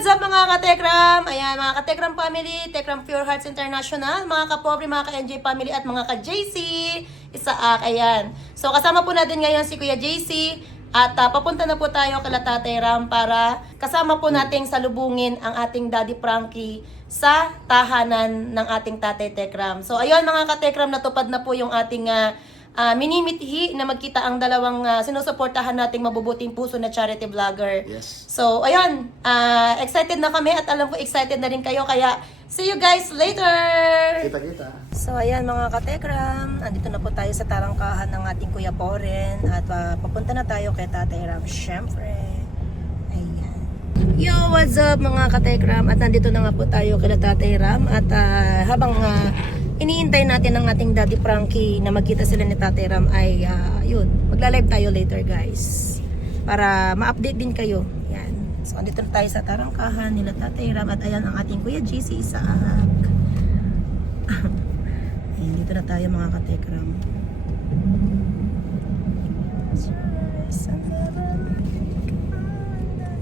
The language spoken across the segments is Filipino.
what's up mga ka-Tekram? Ayan, mga ka-Tekram family, Tekram Pure Hearts International, mga ka-Pobre, mga ka-NJ family, at mga ka-JC, Isaak, ayan. So, kasama po natin ngayon si Kuya JC, at papunta na po tayo kala Tatay Ram para kasama po nating salubungin ang ating Daddy Frankie sa tahanan ng ating Tatay Tekram. So, ayun mga ka-Tekram, natupad na po yung ating minimithi na magkita ang dalawang sinusuportahan nating mabubuting puso na charity vlogger. Yes. So, ayun, excited na kami at alam ko excited na rin kayo. Kaya, see you guys later! Kita-kita. So, ayan mga ka-Tekram, andito na po tayo sa tarangkahan ng ating Kuya Poren at papunta na tayo kay Tatay Ram, syempre. Ayan. Yo, what's up mga ka-Tekram? At nandito na nga po tayo kay Tatay Ram at habang iniintay natin ang ating Daddy Frankie na magkita sila ni Tatay Ram ay yun, magla-live tayo later guys para ma-update din kayo. Yan. So andito na tayo sa tarangkahan nila Tatay Ram at ayan ang ating Kuya JC Isaak. Ayan, dito na tayo mga ka-Tekram.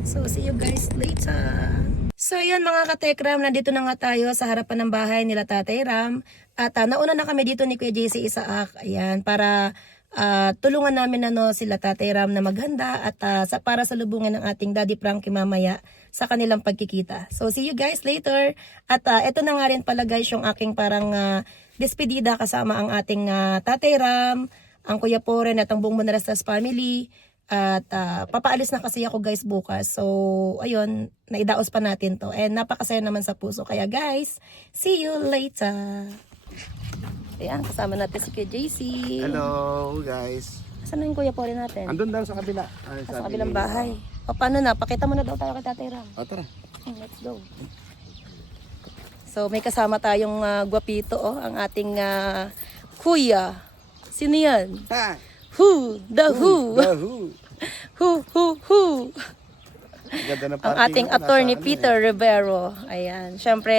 So see you guys later. So yun mga ka-Tekram, nandito na nga tayo sa harapan ng bahay nila Tatay Ram. At nauna na kami dito ni Kuya JC Isaak, ayan, para tulungan namin sila Tatay Ram na maghanda at para salubungin ng ating Daddy Frankie mamaya sa kanilang pagkikita. So see you guys later. At ito na nga rin pala guys yung aking parang despedida kasama ang ating Tatay Ram, ang Kuya Poren at ang buong Manarastas family. At papaalis na kasi ako guys bukas. So ayun, naidaos pa natin to. And napakasaya naman sa puso. Kaya guys, see you later. Ayan, kasama natin si Kuya JC. Hello guys. Saan na yung Kuya Poren natin? Andun daw sa kabila. Sa kabilang bahay. O paano na? Pakita mo na daw tayo kay Tatay Ram. O tara. Let's go. So may kasama tayong gwapito, ang ating kuya. Sino yan? Ha! Who? The who? The who? Who? Ganda na Ang ating attorney Peter Rivero. Ayan. Syempre,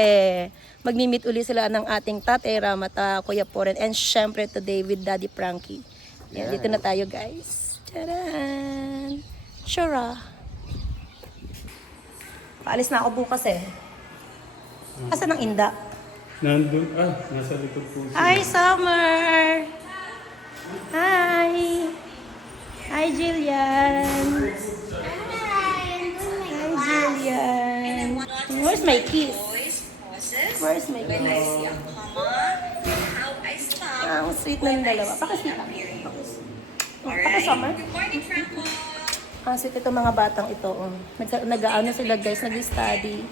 magmi-meet uli sila ng ating Tatay Ram at Kuya Poren. And syempre today with Daddy Frankie. Ayan, dito na tayo guys. Charan! Shura! Paalis na ako bukas eh. Asan ang Inda? Nandun, nasa likod po siya. Hi, Summer! Hi! Hi, Jillian! Hi, Jillian! Where's my kiss? Where's my kiss? Ang sweet na yung dalawa. Pakisweet lang. Pakisummer. Ang sweet itong mga batang ito. Nag-ano sila guys, nag-study.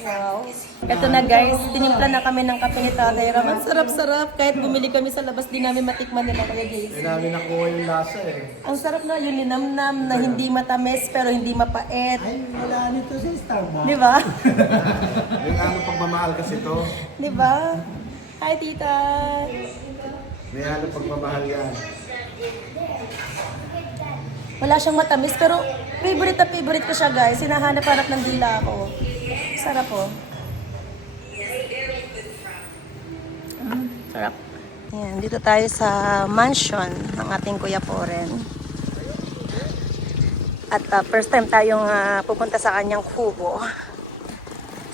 Wow. Ito na guys, tinimpla na kami ng kape ni Tatay Ram. Ang sarap-sarap. Kahit bumili kami sa labas, di namin matikman nila Kuya JC. Hindi namin nakuha yung lasa eh. Ang sarap na yun, linamnam na hindi matamis pero hindi mapait. Ay, wala nito sa Starbucks. Di ba? Yung ano pagmamahal kasi to. Di ba? Hi, tita. May ano pagmamahal yan. Wala siyang matamis pero favorite na favorite ko siya guys. Hinahanap-hanap ng dila ako. Sarap po. Sarap. Yan, dito tayo sa mansion ng ating Kuya Poren. At first time tayong pupunta sa kanyang kubo.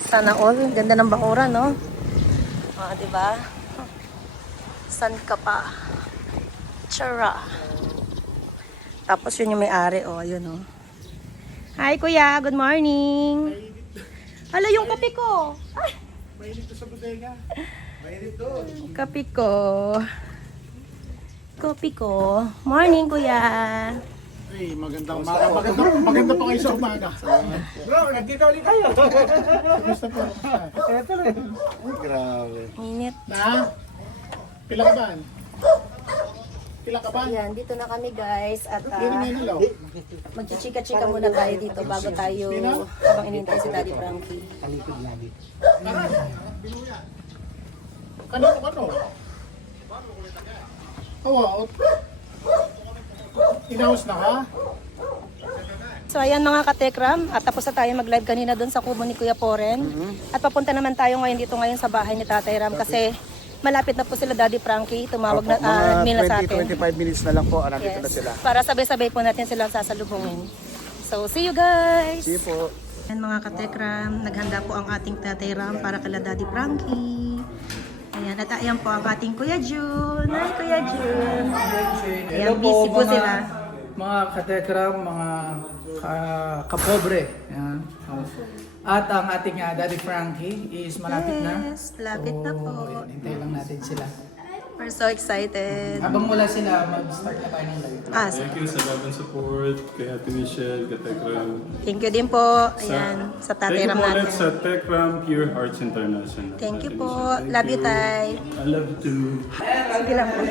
Sana all. Ganda ng bakura, no? Diba? San ka pa? Chara. Tapos yun yung may-ari, yun, Hi, Kuya. Good morning. Hala, yung kape ko. Ay. Mainit to sa bodega. Mainit doon. Kape ko. Kape ko. Morning, Kuya. Ay, magandang umaga. Maganda pa kayo sa umaga. Bro, nandito ulit kayo. Gusto po. Eto rin. Ay, grabe. Minit. Na? Pila ka ba? Pila ka ba? Ayan, dito na kami guys. At Hindi naman hello. magchichika-chika muna tayo dito bago tayo habang inintay si Daddy Frankie. Kano? Oo. Inaus na ka? So ayan mga ka-Tekram, at tapos na tayo mag-live kanina doon sa kubo ni Kuya Poren. At papunta naman tayo ngayon dito ngayon sa bahay ni Tatay Ram kasi malapit na po sila Daddy Frankie, tumawag na nila sa atin. 20-25 minutes na lang po, nandito na Yes, sila. para sabay-sabay po natin silang sasalubungin. So, see you guys! See you po. Ayan mga katekram, naghanda po ang ating Tatay Ram para kala Daddy Frankie. Ayan, at ayan po ang ating Kuya Jun. Hi Kuya Jun! Ayan, busy po sila. Mga katekram, mga kapobre. Yan. At ang ating Daddy Frankie is malapit na. Yes, lapit na po. Yun, hintay lang natin sila. We're so excited. Habang wala sila, mag-start na tayo ng live. Thank you sa love and support kay Ate Michelle, kay Tekram. Thank you din po. Ayan, sa Tatay Thank you Ram po ulit natin. sa Tekram Pure Hearts International. Thank you Ate po. Michelle. Thank Love you, Tay. I love you too. Sige lang po.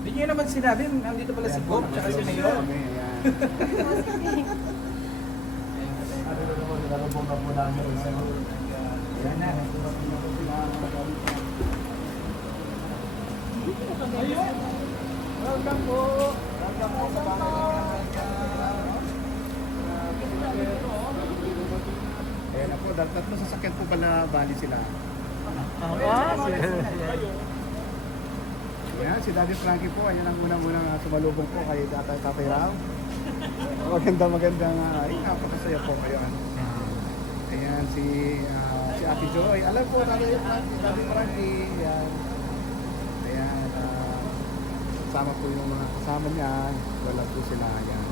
Hindi nyo naman sinabi, nandito pala si Bob, tsaka si Mayor. Yan na. Welcome po. Welcome po sa bahay. Ayan na po, tatlo sasakyan po pala bali sila. Ayan, si Daddy Frankie po, ayan ang unang-unang sumalubong po kay Tatay Ram. Magandang, ay, napakasaya po kayo. Ayan, si Ate Joy. Alam po, Daddy Frankie. Ayan, ayan sama po yung mga kasama niya. Wala po sila. Ayan.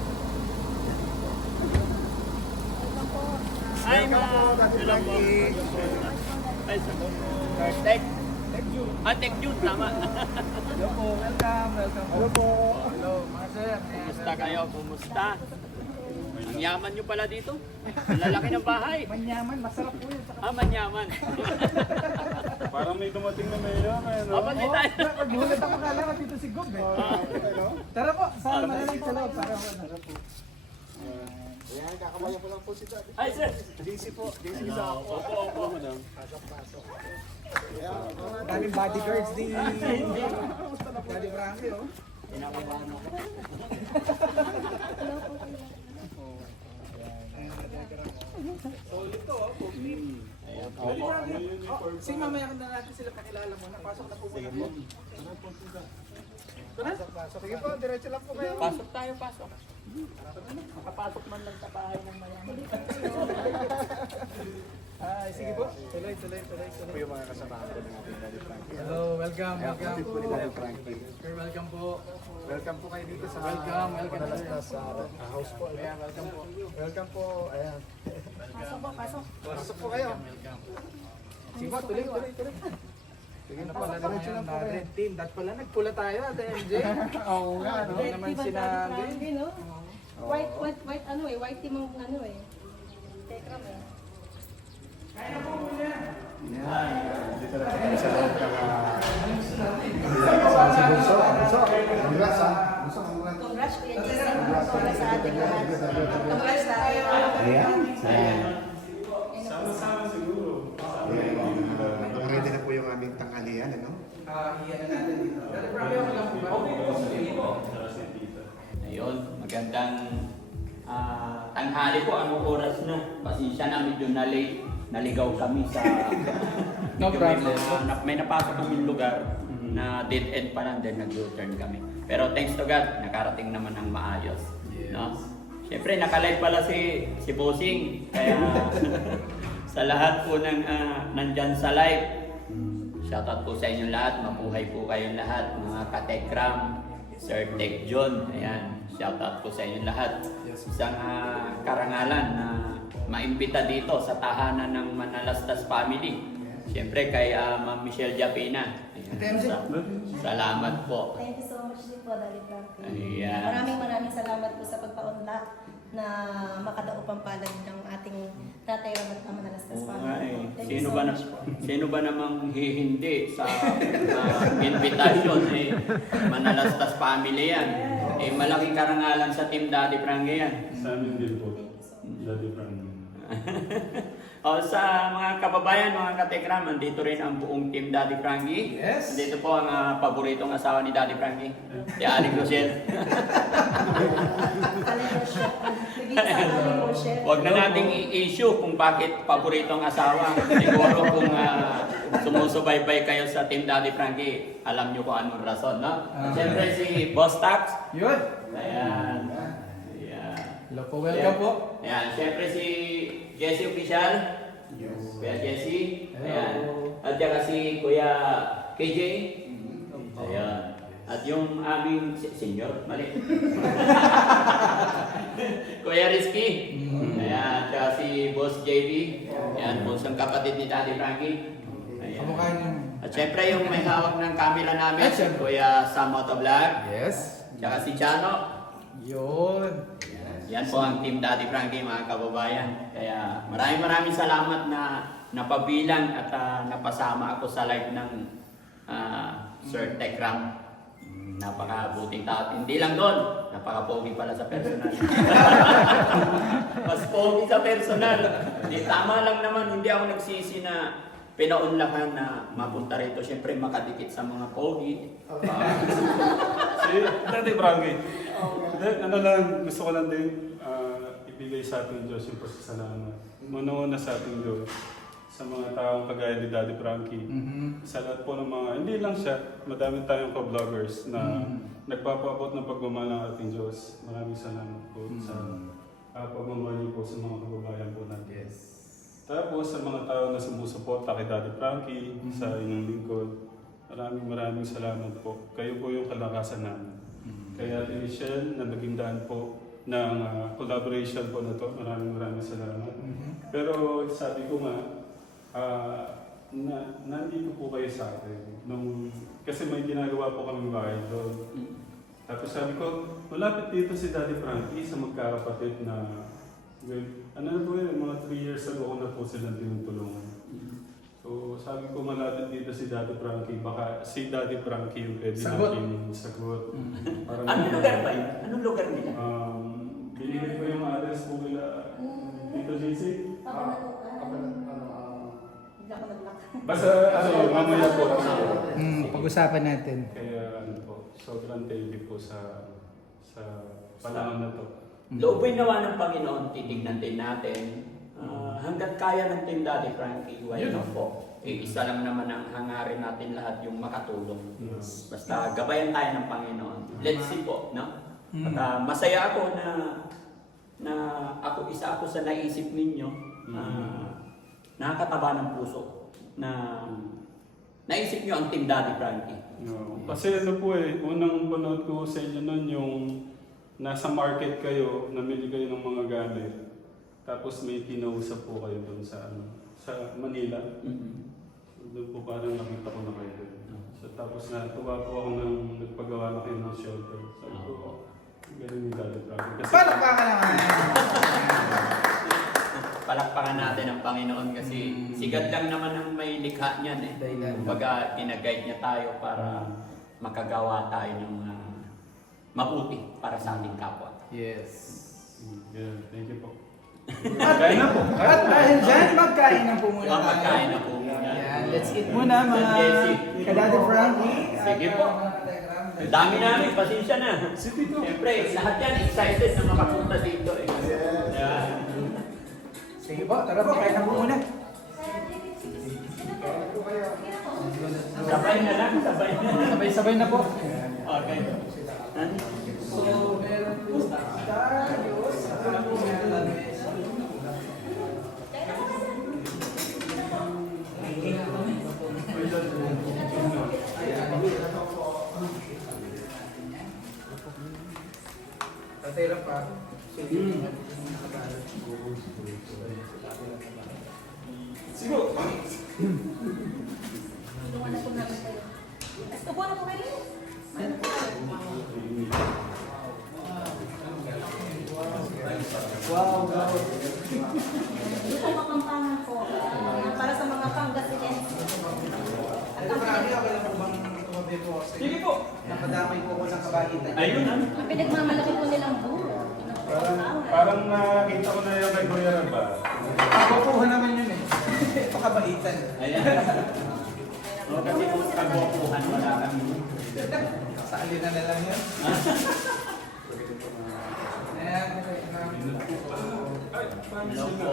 Hi, po, Daddy Frankie. Tek Jun, tama. Hello po, welcome. Hello po. Hello, mga sir. Kumusta kayo? Kumusta? Ang yaman nyo pala dito. Ang lalaki ng bahay. Manyaman, masarap po yun. Manyaman. Parang may dumating na mayor. Ano? Pati tayo. Nagulat ako kala ka dito si Gob eh. Tara po, sama na lang sa loob. Para po. Ayan, kakabayan po lang po si Daddy. Ay, sir. JC po, JC sa ako. Opo. Daming bodyguards di Daddy Frankie, oh. Solid to, oh. Full team. Sige, mamaya na natin sila pakilala mo. Napasok na po muna po. Sige po, diretso lang po kayo. Pasok tayo, pasok. Makapasok man lang sa bahay ng mayaman. Ay, sige po. Tuloy. Po yung mga kasama ko ng ating Daddy Frankie. Hello, welcome Kapatid po ni po. Daddy Frankie. Sir, welcome po. Welcome po kayo dito sa Welcome. Madalastas sa house po. Ayan, welcome po. Welcome po. Ayan. Pasok po kayo. Sige po, tuloy. Sige Ano po, pala diretso lang naman po na kayo. red team? Dahil pala nagpula tayo at MJ. Oo nga, no? Hindi naman sinabi. White ano eh, white team ang ano eh. Tekram eh. Dito na po sa loob ng kasama si Bunso. Bunso, congrats ha. Bunso, congrats. Congrats Kuya Jason. Congrats sa ating lahat. Congrats tayo. Ayan. Sama-sama siguro. Ready na po yung aming tanghalian, ano? Iyan na natin dito. Daddy Frankie, okay lang po ba? Ayun, magandang tanghali po. Anong oras na? Pasensya na, medyo naligaw kami sa... No problem. May napasok kaming lugar na dead end pa lang, then nag-U-turn kami. Pero thanks to God, nakarating naman ng maayos. No? Siyempre, nakalive pala si Bossing. Kaya sa lahat po ng nandyan sa live, shoutout po sa inyong lahat. Mabuhay po kayong lahat. Mga katekram, Sir Tek John. Ayan, shoutout po sa inyong lahat. Isang karangalan na maimbita dito sa tahanan ng Manalastas family. Siyempre kay Ma'am Michelle Japina. Ayan, salamat po. Thank you so much din po, Daddy Frankie. Ayan. Maraming salamat po sa pagpaunlak na makadaupang palad ng ating Tatay Ram at Manalastas Oo nga family. eh. Thank you so much po. Sino ba namang hihindi sa invitation eh? Manalastas family yan. Eh, malaking karangalan sa Team Daddy Frankie yan. Sa amin din po. Daddy Frankie. Sa mga kababayan, mga katekram, nandito rin ang buong Team Daddy Frankie. Yes. Nandito po ang paboritong asawa ni Daddy Frankie, si Aling Rochelle. Huwag na nating i-issue kung bakit paboritong asawa. Siguro kung sumusubaybay kayo sa Team Daddy Frankie, alam nyo kung anong rason, no? At syempre si Boss Tax. Yun. Ayan. Ayan. Hello po, welcome po. Ayan, syempre si Jesse Official. Kuya Jesse. Ayan. At saka si Kuya KJ. Ayan. At yung aming senior, mali. Kuya Rizky. Ayan. At saka si Boss JB. Ayan, bunsang kapatid ni Daddy Frankie. Ayan. Kamukha niyo. At syempre yung may hawak ng camera namin, si Kuya Sam Motovlog. Yes. Tsaka si Chano. Yun. Yan po ang Team Daddy Frankie, mga kababayan. Kaya maraming salamat na napabilang at napasama ako sa live ng Sir Tekram. Napakabuting tao. Hindi lang doon, napaka-pogi pala sa personal. Mas pogi sa personal. Hindi, tama lang naman, hindi ako nagsisi na pinaunlakan na mapunta rito. Siyempre makadikit sa mga pogi. Si Daddy Frankie. Ano lang, gusto ko lang din ibigay sa ating Diyos yung pasasalamat. Una-una sa ating Diyos, sa mga taong kagaya ni Daddy Frankie. Sa lahat po ng mga, hindi lang siya, madami tayong ka-vloggers na nagpapaabot ng pagmamahal ng ating Diyos. Maraming salamat po sa pagmamahal niyo po sa mga kababayan po natin. Tapos sa mga tao na sumusuporta kay Daddy Frankie, sa inyong lingkod, maraming salamat po. Kayo po yung kalakasan namin. Kaya Ate Michelle, na naging daan po ng collaboration po na to, maraming salamat. Pero sabi ko nga, nandito po kayo sa akin. Kasi may ginagawa po kami bahay doon. Tapos sabi ko, malapit dito si Daddy Frankie sa magkakapatid na, ano na po yun, mga 3 years ago na po silang tinutulungan. So sabi ko, malapit dito si Daddy Frankie, baka si Daddy Frankie yung pwede natin sagot. Anong lugar ba yun? Anong lugar nila? Binigay ko yung address po nila Tito JC. Basta mamaya po. Pag-usapan natin. Kaya ano po, sobrang thank you po sa panahon na to. Loobay nawa ng Panginoon, titignan din natin. Hanggat kaya ng Team Daddy Frankie, why not po? Isa lang naman ang hangarin natin lahat yung makatulong. Basta gabayan tayo ng Panginoon. Let's see po, no? At masaya ako na isa ako sa naisip ninyo. Nakakataba ng puso na naisip nyo ang Team Daddy Frankie. No. Kasi ano po unang panood ko sa inyo nun yung nasa market kayo, namili kayo ng mga gamit. Tapos may kinausap po kayo doon sa Manila. Doon po parang nakita ko na kayo doon. So, tapos natuwa po ako nang nagpagawa na kayo ng shelter. Sabi ko, ganun yung Daddy Frankie. Palakpakan naman! Palakpakan natin ang Panginoon kasi sigat lang naman ang may likha niyan eh. Kumbaga, tinaguide niya tayo para makagawa tayo ng mabuti para sa ating kapwa. Yes. Yeah, thank you po. Magkain na po. At dahil dyan, magkain na po muna tayo. Magkain na po muna. Yan, let's eat muna mga Daddy Frankie. Sige po. Dami namin, pasensya na. Siyempre, lahat yan excited na makapunta dito eh. Yan. Sige po, tara po, kain na po muna. Sabay na lang, sabay na. Sabay-sabay na po. Okay. So, meron po tayo sa tatay lang pa. Siguro. Wow, wow. Ito Kapampangan po. Para sa mga Pangasinan. Ito marami ako lang po bang tumabi po. Sige po. Nakadamay po ako sa kabaitan. Ayun ha. Ang pinagmamalaki po nilang buo. Parang nakita ko na yung kay Kuya Ramba. Kapokuha naman yun eh. Ito kabaitan. Ayan. O, kasi kung kagwapuhan, wala kami. Sa alina na lang yun. Ayan. Hello po.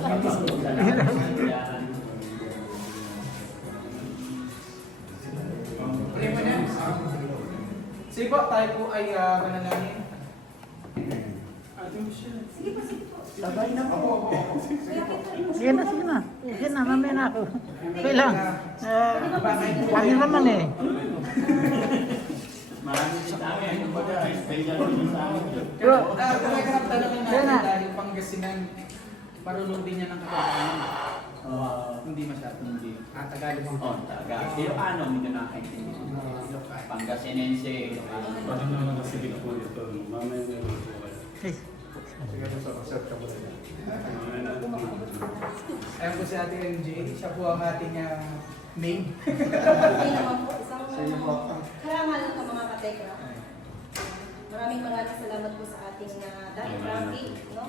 Salamat. Ayan. Sige po, tayo po ay manalangin. Sabay na po. Sige na, sige na. Sige na, mamaya na ako. Okay lang. Lagi naman eh. Maraming salamat. Pero, Talagang tanongin Sige natin na. dahil Pangasinan, marunong din niya ng katotohanan. Hindi masyado. Hindi. Tagalog mo. Oh, talaga. Ilocano, hindi na nakaintindi. Pangasinense. Pwede naman kasi po dito. Mamaya na rin po kayo. Sige po, accept ka po rin. Mamaya na rin po. Ayan po si Ate MJ, siya po ang ating maid. Hindi naman po, isang karangalan ka mga katekra. Maraming salamat po sa ating Daddy Frankie, no?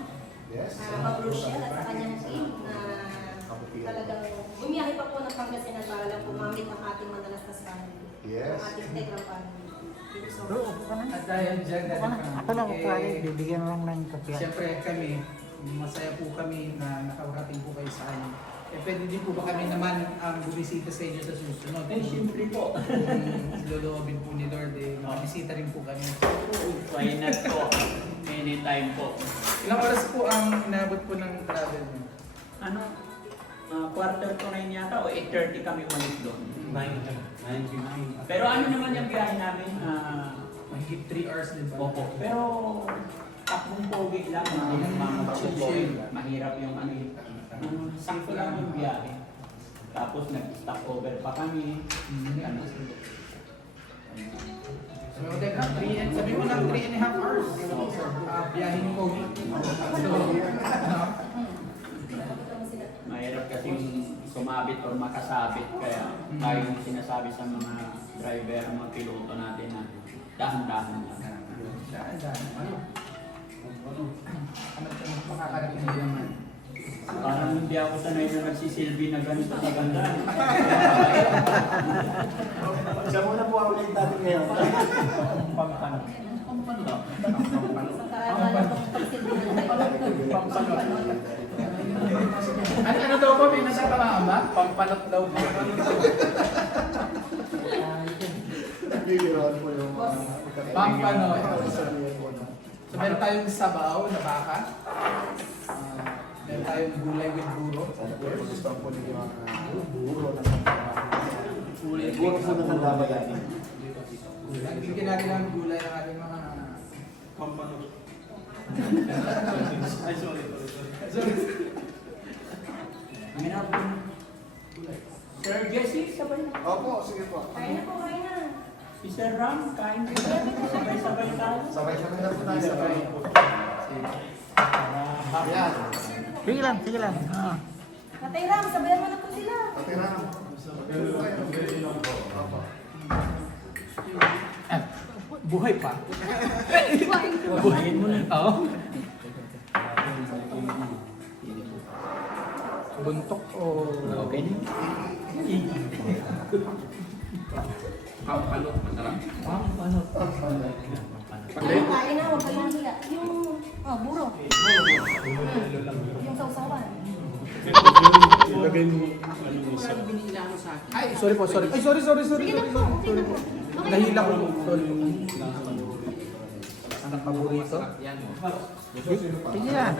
Yes. Ma'am Rochelle at sa kanyang team na talagang bumiyahe pa po ng Pangasinan para lang pumamit ang ating Manalastas family. Yes. Ang ating Tekram family. Thank you so much. At dahil dyan, ako lang ako bibigyan lang ng kapya. siyempre kami, masaya po kami na nakarating po kayo sa amin. Pwede din po ba kami naman ang bumisita sa inyo sa susunod? Eh, siyempre po. Kung loloobin po ni Lord, makabisita rin po kami. Why not po? Anytime po. Ilang oras po ang inabot po ng travel mo? Ano? Quarter to 9 yata o 8:30 kami umalis doon. 99. Pero ano naman yung biyahe namin? Mahigit 3 hours din ba? Opo. Pero takbong pogi lang. Chill. Mahirap yung ano yun. Sakto lang yung biyahe. Tapos nag-stop over pa kami. Ano? So, teka, sabi mo lang 3.5 hours. Biyahe ni Pogi. So, Mahirap kasing sumabit or makasabit. Kaya tayo yung sinasabi sa mga driver, mga piloto natin na dahan-dahan lang. Ano? Ano makakarating din naman? Parang hindi ako sanay na nagsisilbi na ganito kaganda. Siya muna po ako ulit natin ngayon. Pampano. Isang karangalan po pagsilbi ng Ano daw po? May nasatamaan ba? Pampanot daw po. Nagbibirawan po yung Pampanot. So meron tayong sabaw na baka. Meron tayong gulay with buro. Gusto po ninyo ang buro na buro po na nagbabayan. Bigyan natin ng gulay ng ating mga... Pampano. Ay, sorry. Sir Jesse, sabay na. Opo, sige po. Kaya na po, kaya na. Si Sir Ram, kain din. Sabay-sabay tayo. Sabay-sabay na po tayo. Sabay. Ayan. Sige lang, sige lang. Tatay Ram, sabayan mo na po sila. Patira. Buhay pa. Buhayin mo na. Oo. Buntok o... Okay na. Pampalot, masarap. Pampano. Kain na, huwag kayong hiya. Yung, buro. Yung sausawan. Ilagay mo ano yung isa. Ay, sorry po, sorry. Ay, sorry. Sige na po, okay na po. Okay na Nahila po. ko. Sorry. Anong paborito? Sige lang.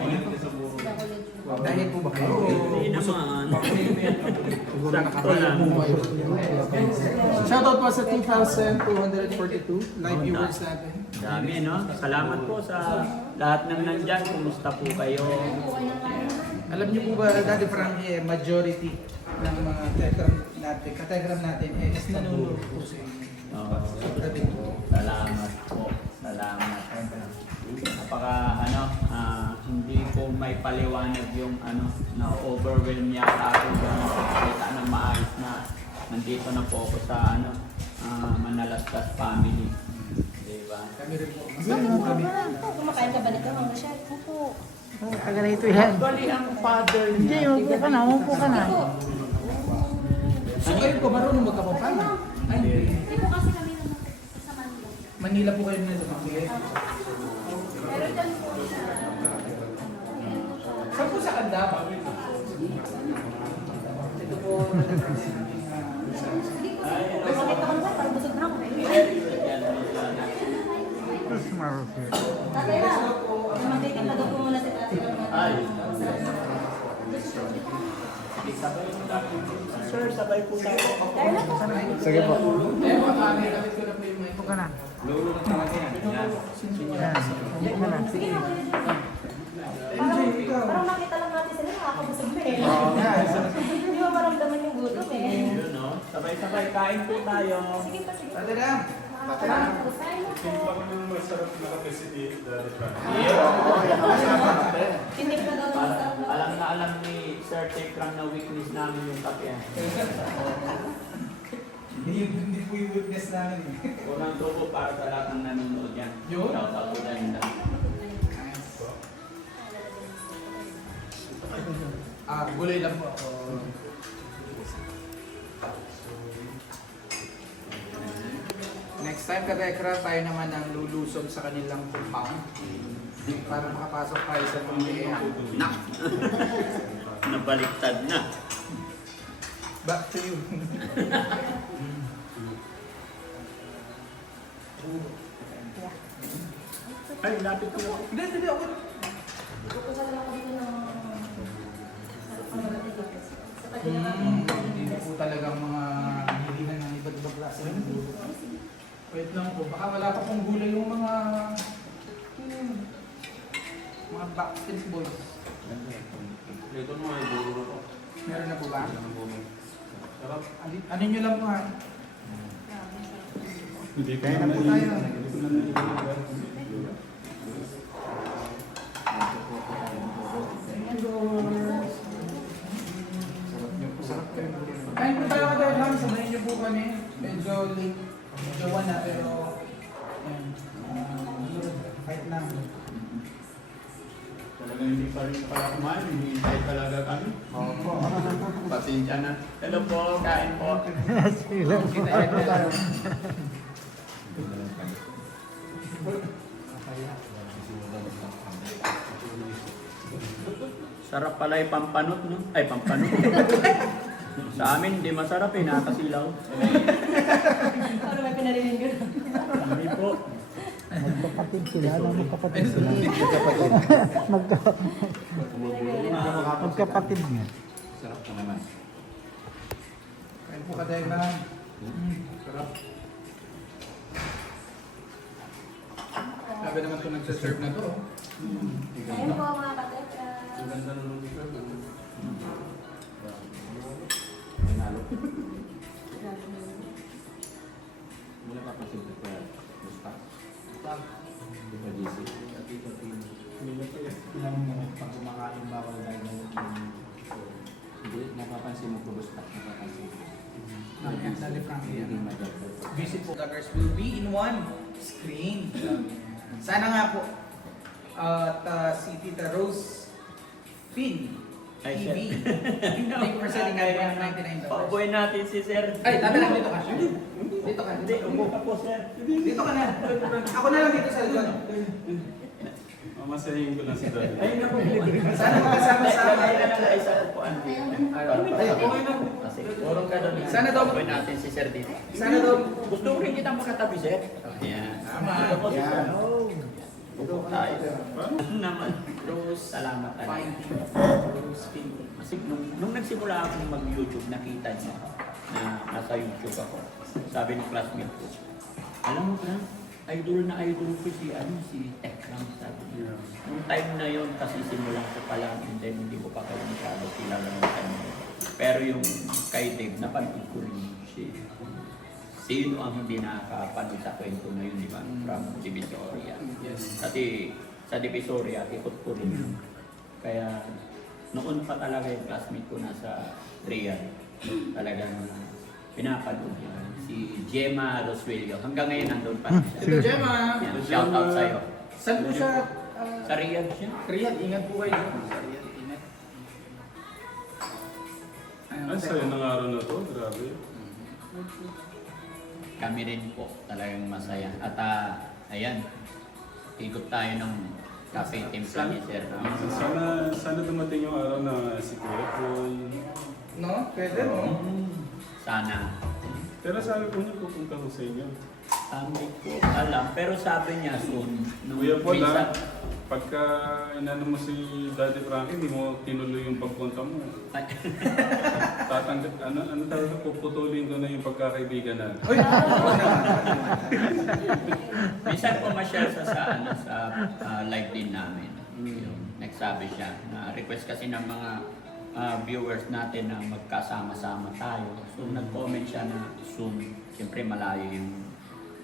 Dahil po ba kayo? Hindi naman. Siguro nakakaya mo kayo. Shoutout po sa 2,242 live viewers natin. Dami, no? Salamat po sa lahat ng nandyan. Kumusta po kayo? Alam niyo po ba, Daddy Frankie, majority ng mga kategram natin is nanonood po sa inyo. Sobra din po. Salamat po. Salamat. Napaka hindi ko may paliwanag yung na overwhelm yata ako doon nakita ng maayos na nandito na po ako sa Manalastas family. Diba? Kami rin po. Kumakain ka ba nito, Ma'am Rochelle? Opo. Tagalito yan. Actually, ang father Hindi, niya, umupo ka na, umupo ka na. So kayo po marunong magkapapano? Ay, hindi. Hindi po kasi kami naman sa Manila. Manila po kayo na lumaki. Pero dyan po sa... Saan po sa Candaba? Ito po. Hindi po sa... Bakit ako naman? Parang busog na ako. yan, Tay. Sir, sabay po tayo. Sige po. Gamit ko na po yung mic. Ito ka na. Lulunod talaga yan. Yan. Ito ka na. Sige. Parang nakita lang natin sila, nakakabusog na eh. Oo nga. Hindi mo maramdaman yung gutom eh. Yun, no? Sabay-sabay, kain po tayo. Sige pa, sige pa. Ate Ram. Nakakabusay mo Sino po. pa kami yung masarap na kape si Daddy Frank? Hindi pa daw masarap na. Alam na alam ni Sir Tekram na weakness namin yung kape. Hindi po yung witness namin. Unang tubo para sa lahat ng nanonood yan. Yun. Shout out to them na. Gulay lang po ako. Next time, Katekra, tayo naman ang lulusog sa kanilang compound para makapasok tayo sa pamilya. Nak! Nabaliktad na. Back to you. Ay, lapit ko lang. Hindi, ako. Kukuha lang ako dito ng sarap ang mga dito. Sa pagkakataon. Hindi po talagang mga hilingan ng iba't ibang klase ng lulo. Wait lang po, baka wala pa pong gulay yung mga Backstreet Boys. Ito mo ay bulo ko. Meron na po ba? Sarap. Ano nyo lang po ha? Hindi ko Kaya na po na tayo. Hindi ko na naiintindihan. Kain po tayo ka lang, sabahin nyo po kami. Medyo late, medyo 1 na pero kahit na. Talagang hindi pa rin pala kumain. Hinihintay talaga kami. Opo. Pasensya na. Hello po, kain po. Sige lang. Kita tayo. Sarap pala yung pampanot, no? Ay, pampanot. Sa amin, hindi masarap eh. Nakasilaw. Ano may pinarinig ko? Hindi po. Magkapatid sila. Ano magkapatid sila? Magkapatid nga. Sarap na naman. Kain po ka tayo na. Sarap. Sabi naman ito nagsaserve na to. Ayun po mga katetra. Ang ganda na nung ito. Pinalo. Wala pa kasi ito pa. Gusta. Di ba, JC? Pag kumakain bawal dahil hindi, napapansin mo po gusto, napapansin mo. Dali Frankie. Hindi madagdag. Visit po vloggers will be in one screen. Sana nga po at si Tita Rose Fin Ay, TV. sir. Thank you for setting up $99. Paupuin natin si Sir. Ay, tabi lang dito ka. Dito ka. Hindi, upo ka po, Sir. Dito ka na. Ako na lang dito sa likod. Mamasahin ko lang si Daddy. Ayun na po. Sana makasama sa Lagay na lang sa upuan. Okay lang. Kasi, purong ka doon. Sana daw- Paupuin natin si Sir dito. Sana daw Gusto ko rin kita makatabi, Sir. Ayan. Tama. Ito po si Sir. Yan. Upo tayo. Naman. Rose, salamat talaga. Fine. Rose Fin. Kasi nung nagsimula akong mag-YouTube, nakita niyo na nasa YouTube ako. Sabi ng classmate ko, alam mo ba, idol na idol ko si Tekram, sabi niya. Nung time na yon kasi simulan ko pa lang and then hindi ko pa kayo masyado kilala ng time na yun. Pero yung kay Dave, napanood ko rin siya. Sino ang hindi nakakapanood sa kwento na yun, di ba? From Divisoria. Yes. Kasi sa Divisoria, ikot ko rin. Kaya noon pa talaga yung classmate ko nasa Riyadh. Talagang pinapanood niya. Si Gemma Roswelio. Hanggang ngayon nandun pa. Tito Gemma. Yan, shout out sa'yo. Saan po siya? Sa Riyadh siya. Riyadh, ingat po kayo. Sa Riyadh, ingat. Ang saya ng araw na to. Grabe. Kami rin po talagang masaya. At ayan, ikot tayo ng cafe timpla ni Sir. Sana dumating yung araw na si Kuya Paul. No? Pwede, no? Sana. Pero sabi po niyo pupunta ko sa inyo. Hindi ko alam, pero sabi niya soon. Nung Kuya Paul, minsan- pagka inano mo si Daddy Frankie, hindi mo tinuloy yung pagpunta mo. Ay, Ano talaga, puputulin ko na yung pagkakaibigan natin. minsan pumasyal sa live din namin. Yung nagsabi siya na request kasi ng mga viewers natin na magkasama-sama tayo. So nag-comment siya na Zoom. Siyempre malayo yung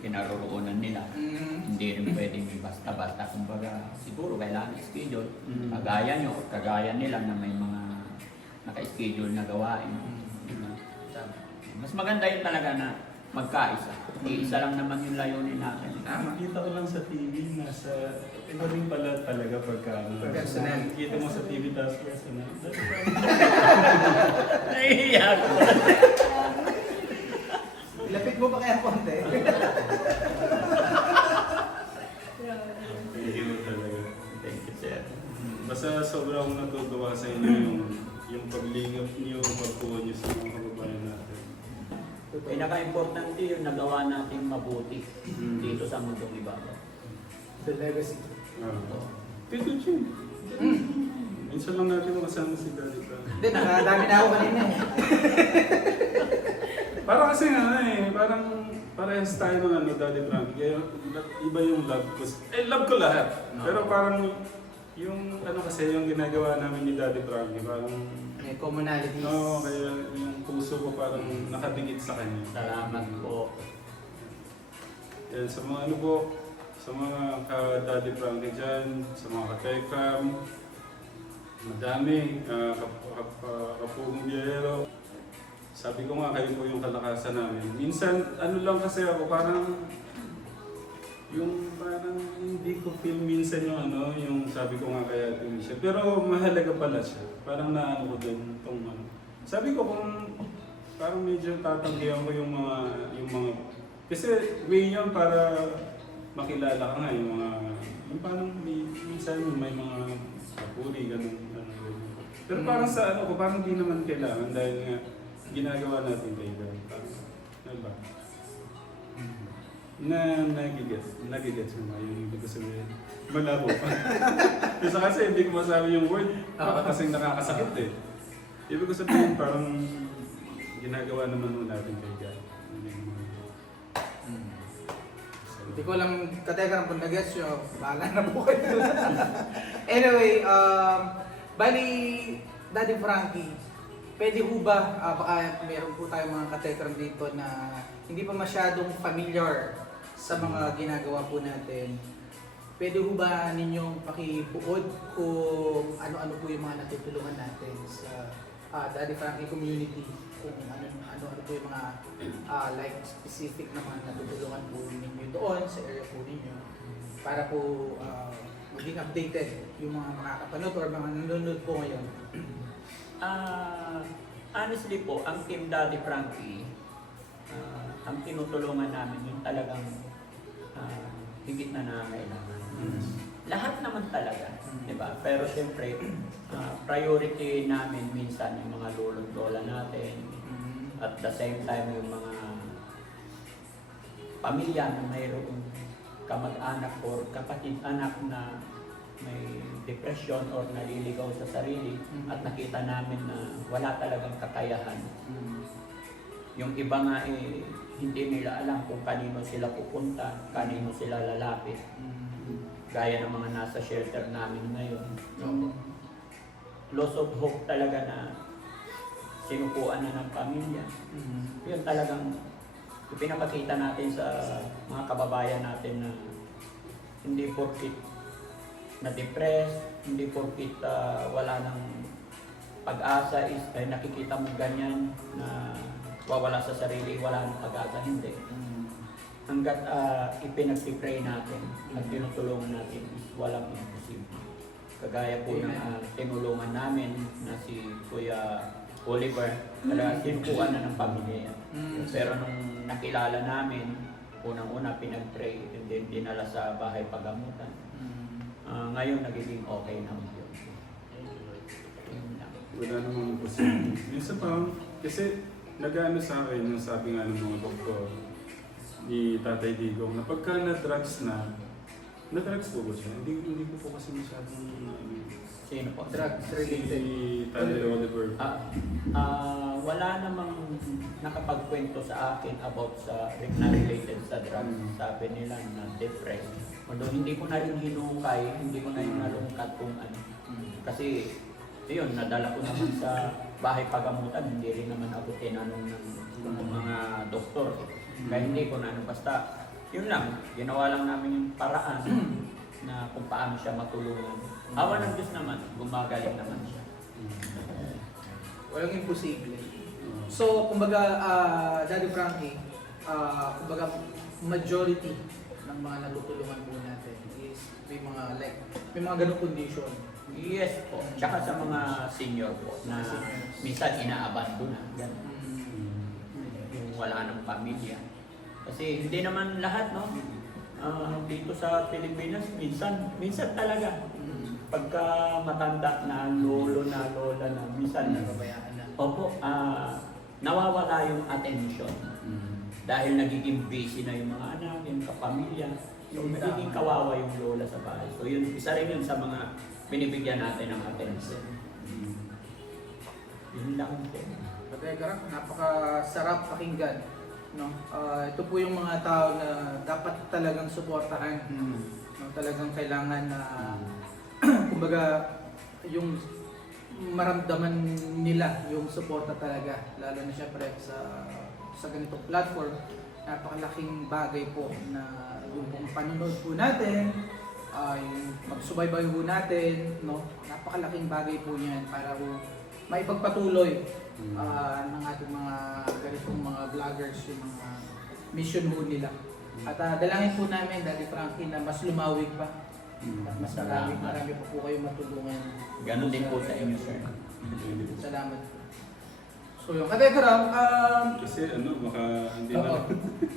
kinaroroonan nila. Hindi rin pwedeng basta-basta. Kumbaga siguro kailangan schedule. Kagaya nyo, kagaya nila na may mga naka-schedule na gawain. Mas maganda yun talaga na magkaisa. Iisa lang naman yung layunin natin. Nakita ko lang sa TV, iba rin pala talaga pagka Personal. Nakita mo sa TV tapos personal. Naiiyak ko. Lapit mo ba kaya konti? Thank you talaga. Thank you, sir. Basta sobrang natutuwa sa inyo yung paglingap niyo, pagkuha niyo sa mga kababayan natin. Pinaka-importante yung nagawa natin mabuti dito sa mundong ibabaw. The legacy. Tito Jim. Minsan lang natin makasama si Daddy Frankie. Hindi, nakadami na ako kanina eh. Parang kasi parang parehas tayo ng Daddy Frankie. Kaya iba yung love ko. Love ko lahat. Pero parang yung kasi yung ginagawa namin ni Daddy Frankie, parang May commonalities. kaya yung puso ko parang nakadikit sa kanya. Salamat po. Yan, sa mga sa mga ka-Daddy Frankie dyan, sa mga ka-Tekram, madami, kapugong biyahero. Sabi ko nga, kayo po yung kalakasan namin. Minsan, lang kasi ako, parang hindi ko feel minsan yung sabi ko nga kaya ito siya. Pero mahalaga pala siya. Parang naano ko din itong Sabi ko kung parang medyo tatanggihan ko yung mga kasi way yun para makilala ka nga yung parang minsan may mga kapuri, ganun. Pero parang sa ko, parang di naman kailangan dahil nga ginagawa natin kay God. Diba? Nagigets mo yung ibig ko sabihin. Malabo pa. Kasi hindi ko masabi yung word, kasi nakakasakit eh. Ibig ko sabihin parang ginagawa naman natin kay God. Hindi ko lang kategang kung nag-gets nyo, bahala na po kayo. Anyway, bali, Daddy Frankie, pwede ho ba, baka meron po tayong mga katekram dito na hindi pa masyadong familiar sa mga ginagawa po natin. Pwede ho ba ninyong pakibuod kung ano-ano po yung mga natutulungan natin sa Daddy Frankie community? Kung ano po yung mga like specific na mga natutulungan po ninyo doon sa area po ninyo para po maging updated yung mga makakapanood or mga nanonood po ngayon. Honestly po, ang Team Daddy Frankie, ang tinutulungan namin yung talagang higit na nangangailangan. Lahat naman talaga, di ba? Pero siyempre, priority namin minsan yung mga lolo't lola natin. At the same time, yung mga pamilya na mayroong kamag-anak or kapatid-anak na may depression or naliligaw sa sarili at nakita namin na wala talagang kakayahan. Yung iba nga hindi nila alam kung kanino sila pupunta, kanino sila lalapit. Gaya ng mga nasa shelter namin ngayon. Loss of hope talaga na sinukuan na ng pamilya. Yun talagang ipinapakita natin sa mga kababayan natin na hindi porkit na-depress, hindi porkit wala ng pag-asa nakikita mo ganyan na wawala sa sarili, wala ng pag-asa, hindi. Hanggat ipinag-pray natin at tinutulungan natin is walang imposible. Kagaya po ng tinulungan namin na si Kuya Oliver, talaga sinukuan na ng pamilya. Pero nung nakilala namin, unang-una pinag-pray and then dinala sa bahay pagamutan. Ngayon nagiging okay naman yun. Wala namang posible. Minsan pa, kasi nag-ano sa akin, yung sabi nga ng mga doktor, ni Tatay Digong na pagka na-drugs po ba siya? Hindi ko po kasi masyadong Sino po? Drugs si related. Tatay Oliver. Wala namang nakapagkwento sa akin about sa na-related sa drugs. Sabi nila na depressed. Although hindi ko na rin hinukay, hindi ko na rin nalungkat kung ano. Kasi yun, nadala ko naman sa bahay pagamutan, hindi rin naman ako tinanong ng mga doktor. Kaya hindi ko na ano, basta yun lang, ginawa lang namin yung paraan na kung paano siya matulungan. Awa ng Diyos naman, gumagaling naman siya. Walang imposible. So, kumbaga, Daddy Frankie, kumbaga, majority ng mga natutulungan po natin is may mga ganong condition. Yes po, tsaka sa mga senior po na minsan inaabandon na. Ganun. Yung wala ng pamilya. Kasi hindi naman lahat, no? Dito sa Pilipinas, minsan talaga. Pagka matanda na lolo na lola na, minsan Nababayaan na. opo, nawawala yung attention. Dahil nagiging busy na yung mga anak, yung kapamilya. So nagiging kawawa yung lola sa bahay. So yun, isa rin yun sa mga binibigyan natin ng attention. Yun lang po. Kategram, napakasarap pakinggan. No? Ito po yung mga tao na dapat talagang suportahan. No? Talagang kailangan na, kumbaga, yung maramdaman nila yung suporta talaga. Lalo na syempre sa ganitong platform, napakalaking bagay po na yung panonood po natin, yung magsubaybay po natin, no? Napakalaking bagay po niyan para po maipagpatuloy ng ating mga ganitong mga vloggers, yung mga mission po nila. At dalangin po namin, Daddy Frankie, na mas lumawig pa. At mas marami pa po kayong matulungan. Ganun din po sa inyo, sir. Salamat. So yung Kategram, Kasi baka hindi oo. na.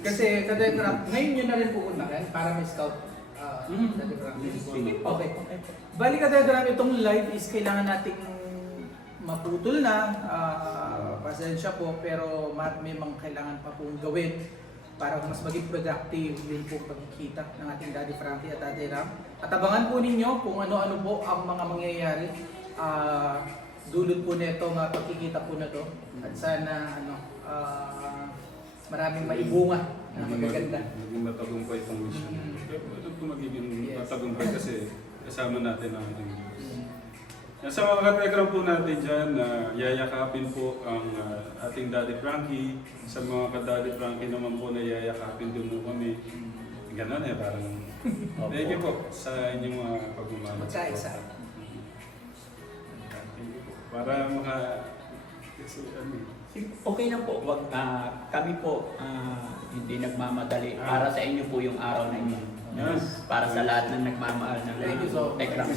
Kasi Kategram, ngayon nyo na rin pupuntahan para may scout. Kategram. Sige po. Okay. Bali Kategram, itong live is kailangan nating maputol na. Pasensya po, pero may mga kailangan pa pong gawin para mas maging productive yung po pagkikita ng ating Daddy Frankie at Tatay Ram. At abangan po ninyo kung ano-ano po ang mga mangyayari dulot po nito nga pagkikita po na to. At sana maraming maibunga na magaganda. Maging matagumpay itong mission. Ito po magiging Yes. matagumpay kasi kasama natin ang ating Diyos. Sa mga katekram po natin dyan, yayakapin po ang ating Daddy Frankie. Sa mga ka-Daddy Frankie naman po na yayakapin din po kami. Ganon parang thank you po sa inyong mga pagmamahal. Magkaisa. Para kasi Okay na po. Kami po hindi nagmamadali. Para sa inyo po yung araw na inyo. Yes. Para sa lahat ng nagmamahal ng Thank you so much. Tekram.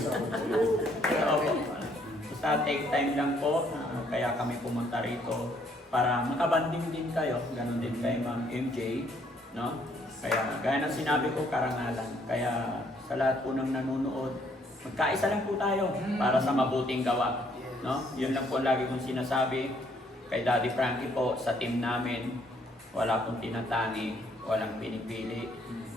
Basta take time lang po. Kaya kami pumunta rito para makabanding din kayo. Ganon din kay Ma'am MJ. No? Kaya gaya ng sinabi ko, karangalan. Kaya sa lahat po ng nanonood, magkaisa lang po tayo para sa mabuting gawa. No? Yun lang po lagi kong sinasabi kay Daddy Frankie po sa team namin. Wala pong tinatangi, walang pinipili.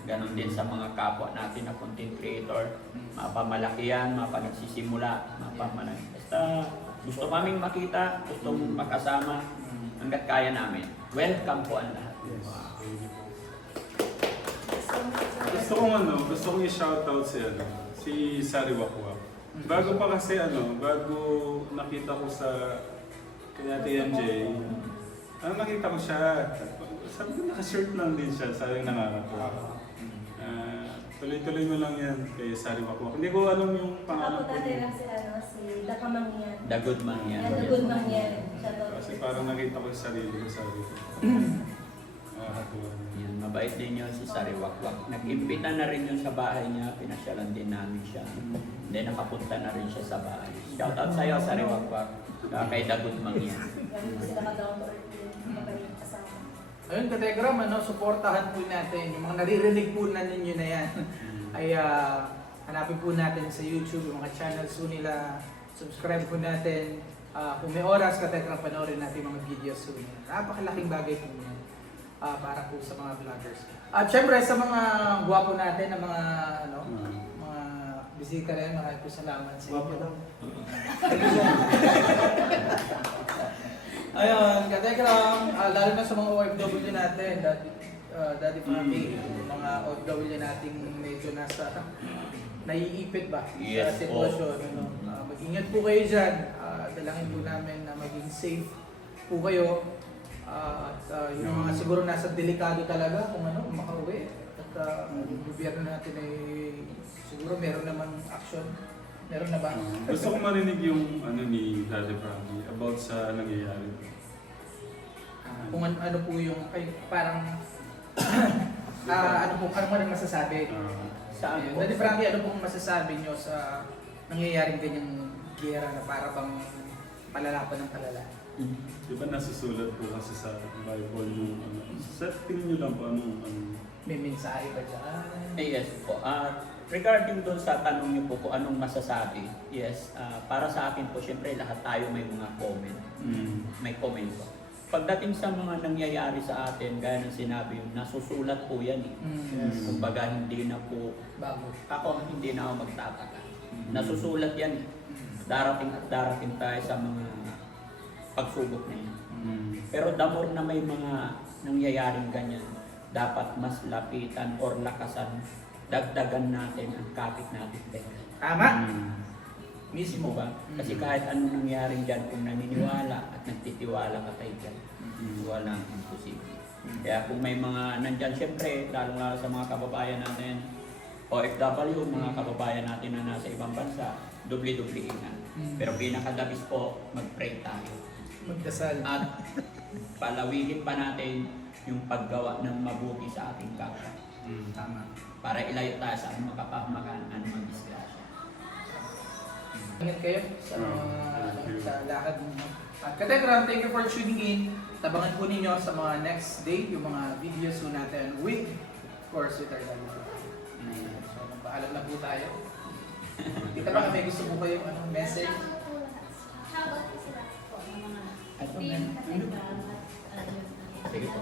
Ganon din sa mga kapwa natin na content creator. Mapamalaki yan, mapanagsisimula, mapamalaki. Basta gusto kaming makita, gusto makasama hanggat kaya namin. Welcome po ang lahat. Gusto kong i-shoutout si Sari Wakwak. Bago pa kasi bago nakita ko sa kay Ate MJ, nakita ko siya, sabi ko naka-shirt lang din siya, sayang nangangato. Tuloy-tuloy mo lang yan kay Sari Wakwak. Hindi ko alam yung pangalan ko. Tatay lang si Dakamangyan. The good man yan. The good man yan. Kasi parang nakita ko sa sarili ko, sabi ko. Nakakatuwa. Yan, mabait din yun si Sari Wakwak. Nag-imbita na rin yun sa bahay niya, pinasyalan din namin siya. Then nakapunta na rin siya sa bahay. Shoutout sa'yo, Sari Wakwak. Kay The Good Man yan. Galing po sila ka-down to earth din. Mabalik kasama. Ayun, Kategram, suportahan po natin. Yung mga naririnig po na ninyo na yan, ay hanapin po natin sa YouTube, yung mga channels po nila. Subscribe po natin. Kung may oras, Kategram, panoorin natin yung mga videos po nila. Napakalaking bagay po yan para po sa mga vloggers. At syempre sa mga gwapo natin, na mga ano, Ah. mga bisita rin, maraming po salamat sa inyo. Ayun, katekram, lalo na sa mga OFW natin, Daddy Frankie, mga OFW nating medyo nasa naiipit ba Yes, sa sitwasyon. Ano? Mag-ingat po kayo dyan. Dalangin po namin na maging safe po kayo. At yung mga siguro nasa delikado talaga kung ano, kung makauwi. At yung gobyerno natin ay siguro meron namang action. Meron na ba? Gusto ko marinig yung ano ni Daddy Frankie about sa nangyayari. Kung ano po yung ay, parang ano mo nang masasabi? Saan po? Daddy Frankie, ano pong masasabi nyo sa nangyayaring ganyang giyera na para bang palalapan ng palala? Di ba nasusulat po kasi sa Bible yung ano? Sa tingin nyo lang po anong May mensahe ba dyan? Yes po. Regarding doon sa tanong niyo po kung anong masasabi, yes, para sa akin po, syempre lahat tayo may mga comment. May comment po. Pagdating sa mga nangyayari sa atin, gaya ng sinabi yun, nasusulat po yan eh. Yes. Kumbaga hindi na po, Bago. ako hindi na ako magtataka. Nasusulat yan eh. Darating at darating tayo sa mga pagsubok na yun. Pero the more na may mga nangyayaring ganyan, dapat mas lapitan or lakasan, dagdagan natin ang kapit natin. Tama? Mismo ba? Kasi kahit anong nangyaring dyan, kung naniniwala at nagtitiwala ka tayo dyan, walang imposible. Kaya kung may mga nandyan, syempre, lalong-lalo sa mga kababayan natin, OFW, mga kababayan natin na nasa ibang bansa, dubli-dubli ingat. Pero pinakadabis po, mag-pray tayo. Magdasal. At palawigin pa natin yung paggawa ng mabuti sa ating kapwa. Tama. Para ilayo tayo sa anumang kapahamakan, anumang disgrasya. Ingat kayo sa sa lakad ninyo. At Katekram, thank you for tuning in. Tabangan po ninyo sa mga next day, yung mga videos po natin with, of course, with our Daddy. So, magpaalam na po tayo. Kita ba may gusto po kayong message? Ano man? Sige po.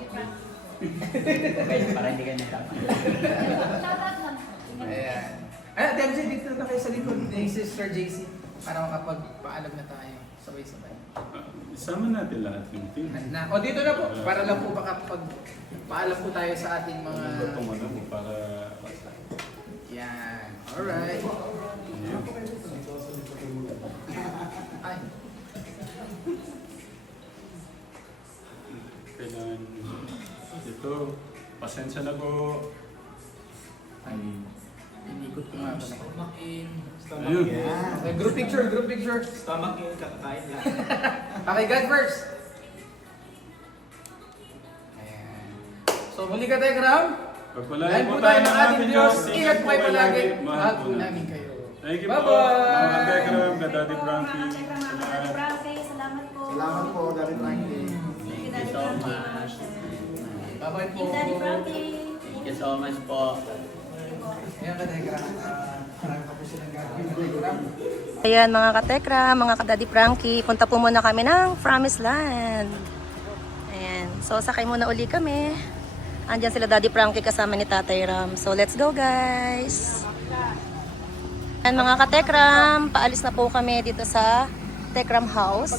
Okay, para hindi kayo nagtama. Ayan. Ay, Ate MJ, dito na kayo sa likod ni Sister JC para makapagpaalam na tayo sabay-sabay. Isama natin lahat yung team. O dito na po, para lang po makapagpaalam po tayo sa ating mga... Itong ano mo para... Yan. Alright. Ay. Kailangan... Ito, pasensya na po. Inikot ko nga ako. Ayun. Okay, group picture, group picture. Stomach yung kakain lang. Okay, God first. Ayan. So, muli ka tayo, Kram. Pagpalain Dahil po po tayo tayo ng ng ating Diyos, ingat po kayo palagi. Mahal po namin. namin kayo. Thank you po. Bye-bye. Mga katekram, ka Daddy Mga Frankie. ka-check lang, mga Daddy Frankie. Salamat po. Salamat po, Daddy Frankie. Thank you, Daddy Frankie. Bye-bye po. Team Daddy Frankie. Thank you so much po. Ayan ka tayo, Kram. Marami pa po silang gagawin na tayo, Kram. Ayan mga katekra, mga kadadi Frankie, punta po muna kami ng Promised Land. Ayan, so sakay muna uli kami. Andyan sila Daddy Frankie kasama ni Tatay Ram. So let's go guys! Ayan mga katekram, paalis na po kami dito sa Tekram House.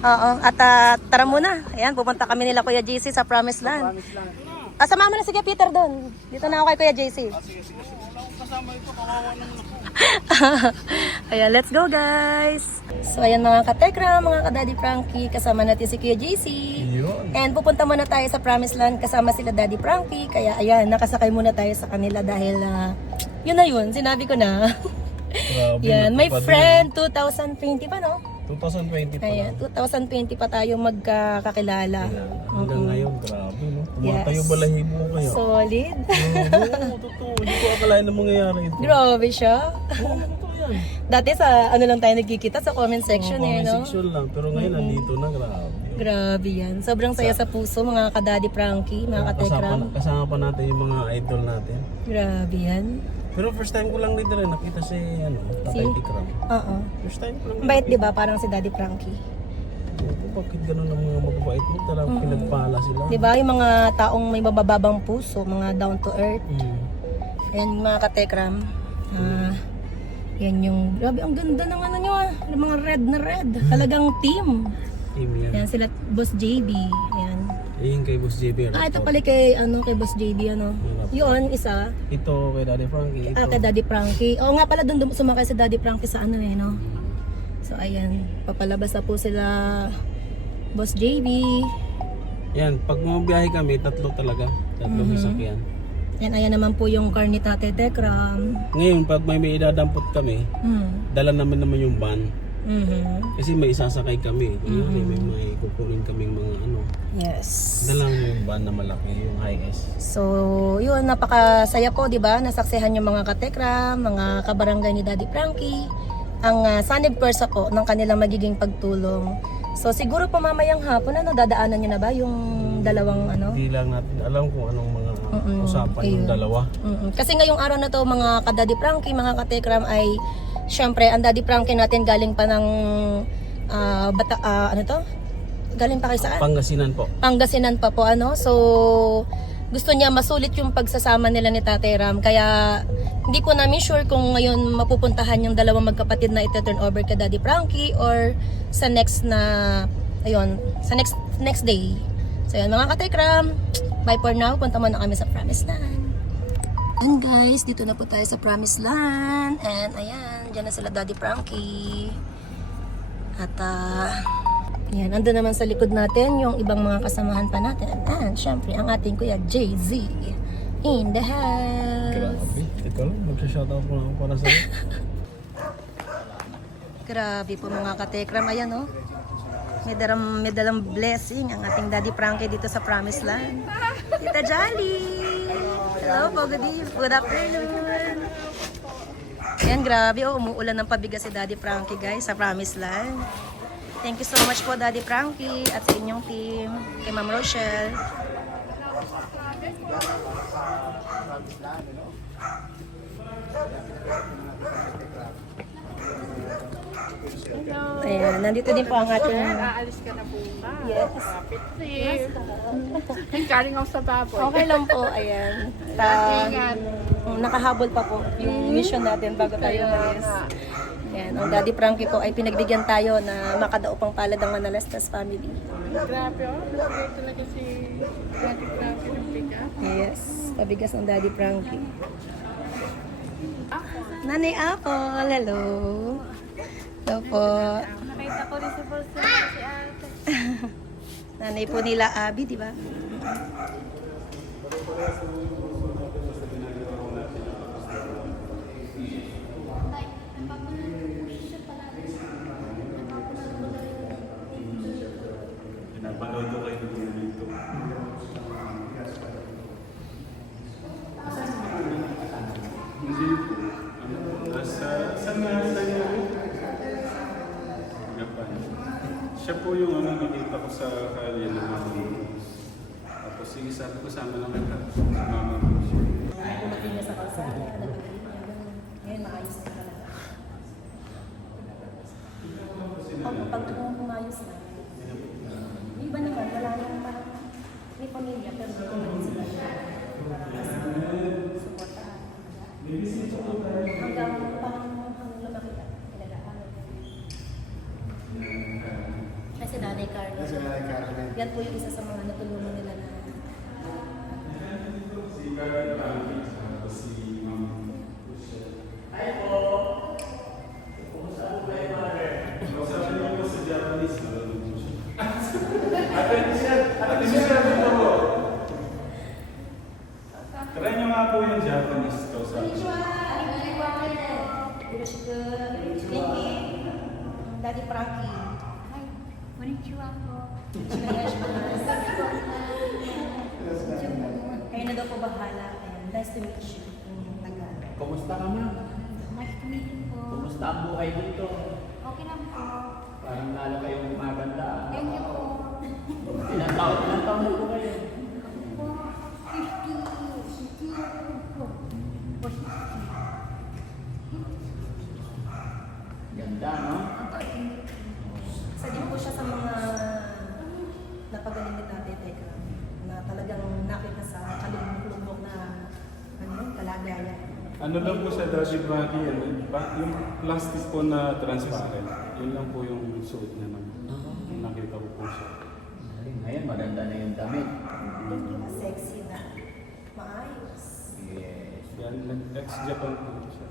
Oo, at tara muna. Ayan, pupunta kami nila Kuya JC sa Promised Land. Kasama mo na si Kuya Peter doon. Dito na ako kay Kuya JC. Ayan, let's go guys! So ayan mga katekra, mga kadaddy Frankie, kasama natin si Kuya JC. And pupunta muna tayo sa Promised Land kasama sila Daddy Frankie. Kaya ayan, nakasakay muna tayo sa kanila dahil yun na yun, sinabi ko na. Yan, my friend, 2020 pa no? 2020 pa Ayan, lang. 2020 pa tayo magkakakilala. Hanggang ngayon, grabe, no? Tumatayo Yes. balahibo ko kayo. Solid. Oo, totoo. Hindi ko akalain na mangyayari ito. Grabe siya. Oo, totoo yan. Dati sa ano lang tayo nagkikita sa comment section Comment no? section lang, pero ngayon nandito na, grabe. Grabe yan. Sobrang saya sa puso mga kadaddy Frankie, mga katekram. Kasama pa natin yung mga idol natin. Grabe yan. Pero first time ko lang dito rin nakita si Tatay Si? Tikram. Oo. First time ko lang. Bait di ba? Parang si Daddy Frankie. Bakit ganun ang mga mababait mo? Talagang pinagpala sila. Di ba? Yung mga taong may mabababang puso, mga down to earth. Ayan mga katekram. Yan yung, grabe, ang ganda ng ano nyo ah. Yung mga red na red. Talagang team. Team yan. Yan sila, Boss JB. Ayan. Ayun kay Boss JB. Ito pala kay, kay Boss JB, Yun, isa. Ito kay Daddy Frankie. Ito. Kay Daddy Frankie. Oo nga pala, doon sumakay si Daddy Frankie sa no? So, ayan. Papalabas na po sila, Boss JB. Yan, pag bumabiyahe kami, tatlo talaga. Tatlong sasakyan. Yan, ayan naman po yung car ni Tate Tekram. Ngayon, pag may idadampot kami, dala naman yung van. Kasi may isasakay kami. Kunyari, may kukunin kaming mga Yes. dala naman yung van na malaki, yung high-S. So, yun, napakasaya po, di ba? Nasaksihan yung mga katekram, mga kabarangay ni Daddy Frankie, ang sanib persa po ng kanilang magiging pagtulong. So, siguro po mamayang hapon, dadaanan nyo na ba yung dalawang Hindi lang natin alam kung anong mga usapan yung dalawa. Kasi ngayong araw na to, mga ka-Daddy Frankie, mga katekram, ay syempre, ang Daddy Frankie natin galing pa ng galing pa kay saan? Pangasinan po. Pangasinan pa po So gusto niya masulit yung pagsasama nila ni Tate Ram, kaya hindi po namin sure kung ngayon mapupuntahan yung dalawang magkapatid na ito-turn over kay Daddy Frankie or sa next sa next day. So yun mga katekram, bye for now, punta muna kami sa Promised Land. And guys, dito na po tayo sa Promised Land, and ayan, dyan na sila Daddy Frankie. At yan, andun naman sa likod natin yung ibang mga kasamahan pa natin. And syempre, ang ating kuya Jay-Z in the house. Grabe. Ito lang, magsha-shoutout po lang para sa'yo. Grabe po mga katekram. Ayan may dalang blessing ang ating Daddy Frankie dito sa Promised Land. Tita Jolly! Hello po, good afternoon. Ayan, grabe. Umuulan ng pabigas si Daddy Frankie guys sa Promised Land. Thank you so much po Daddy Frankie at sa inyong team, kay Ma'am Rochelle. Ayan, nandito din po ang ating... Aalis ka na po ba? Yes. Kapit safe. Galing ako sa baboy. Okay lang po, ayan. Ingat. Nakahabol pa po yung mission natin bago tayo umalis. Ayan, ang Daddy Frankie po ay pinagbigyan tayo na makadaupang palad ang Manalastas family. Grabe nabigay talaga si Daddy Frankie ng bigas. Yes, pabigas ng Daddy Frankie. Nanay Apple, hello. Hello po. Nakita ko rin si Bolsa si ate. Nanay po nila Abby, di ba? Pinapanood ko kayo dito. Hindi po. Saan niyo? Gapan. Siya po yung nakikita ko sa kalye na tapos sige, sabi ko sama lang kita. Mama ko siya. Dumating na sa kalsada, ngayon maayos na talaga. Pag pumayos na, yung iba naman, wala nang parang may pamilya, pero hindi naman sila supportahan. Hanggang lumaki ka, pinag-aaral. Kasi Nanay Carla, yan po yung isa sa mga natulungan nila na Try nyo nga po yung Japanese to sa Daddy Frankie. Konnichiwa po. Kayo na daw po bahala. And nice to meet you. Tagalog. Kumusta ka ma? Nice to meet you po. Kumusta ang buhay dito? Okay lang po. Parang lalo kayong maganda. Thank you po. Ilang taon na po kayo? Po, 50 po. Ganda, no? Isa din po siya sa mga Ano lang po siya, Daddy Frankie, yung plastic po na transparent. Yun lang po yung suot niya naman. Yung nakita ko po siya. Ngayon, maganda na yung damit. Sexy na. Maayos. Yes. Yan, ex-Japan po siya.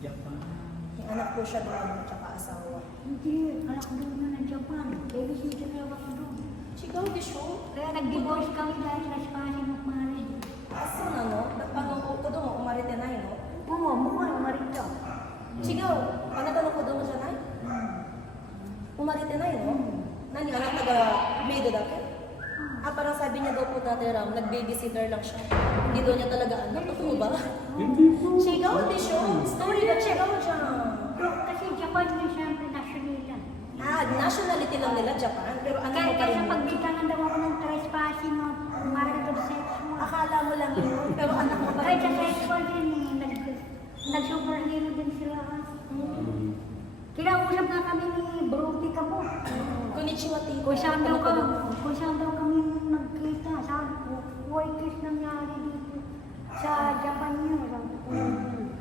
Japan. May anak po siya doon at saka asawa. Hindi, anak ko doon na ng Japan. Babysitter na ako doon. Sigaw, di show. Kaya nag-divorce kami dahil sa Spanish of marriage. Asan ano? Paano ko doon mo umarite na yun, no? Oo, mukha yung marito. Sigaw, paano ko doon mo siya na yun? Umarite na yun, no? Nani, anak taga-made dati? Parang sabi niya daw po Tatay Ram, nag-babysitter lang siya. Hindi daw niya talaga anak. Totoo ba? Hindi po. Sigaw, di show. Story ba sigaw siya? Pero kasi Japan yung siyempre nationality. Nationality lang nila, Japan. Pero ano mo pa Kaya rin? pagbitangan daw ako ng trespassing of marital sex mo. Akala mo lang yun. Pero anak mo pa Kahit rin. sa sexual din eh, nag-superhero din sila. Kinausap nga kami ni Brody Kamo. Konnichiwa, tito. Kung saan daw kami nagkita, saan workers nangyari dito sa Japan yun.